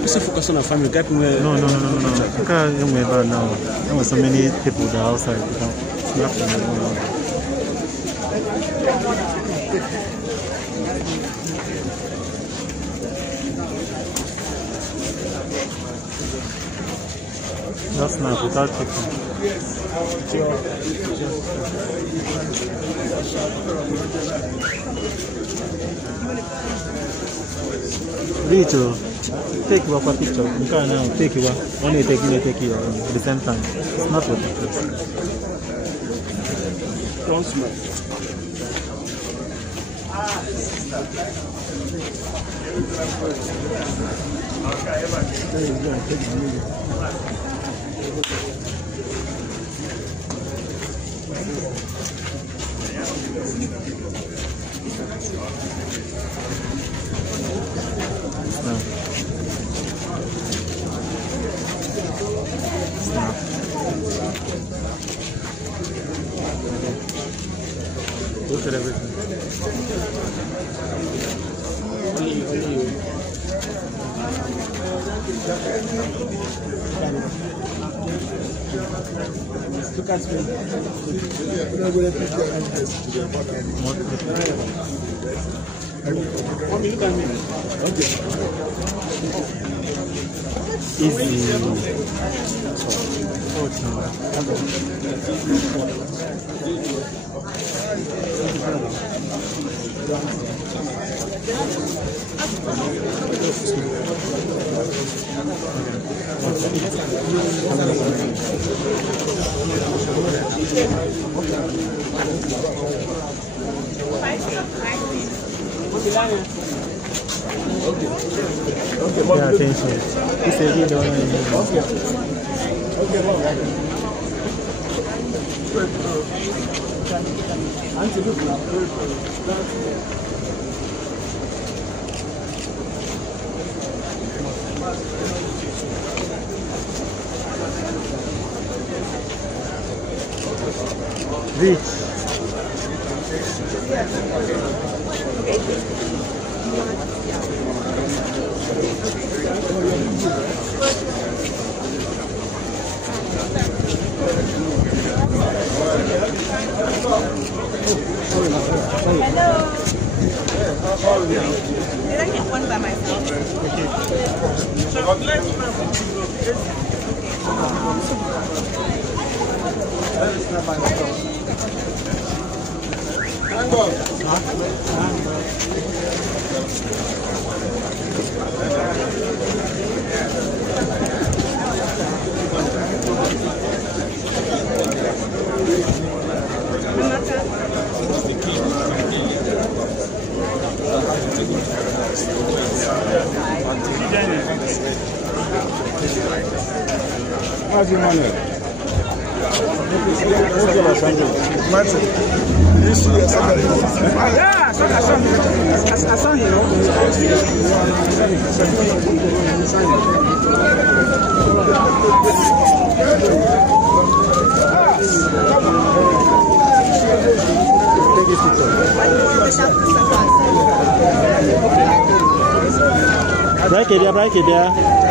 Just focus on our family. No. There were so many people that outside. Just now, without chicken. Rito, take your picture. You can now take your only take you take your at the same time. It's not what it is. Don't smell. Look at everything. Only you. Look at me. Mommy, look at me. Okay. Easy. Yeah, attention. It's a video. Reach. Did I get one by myself? How's your money? Martin, you see your son? Yeah, I saw him. Break it there.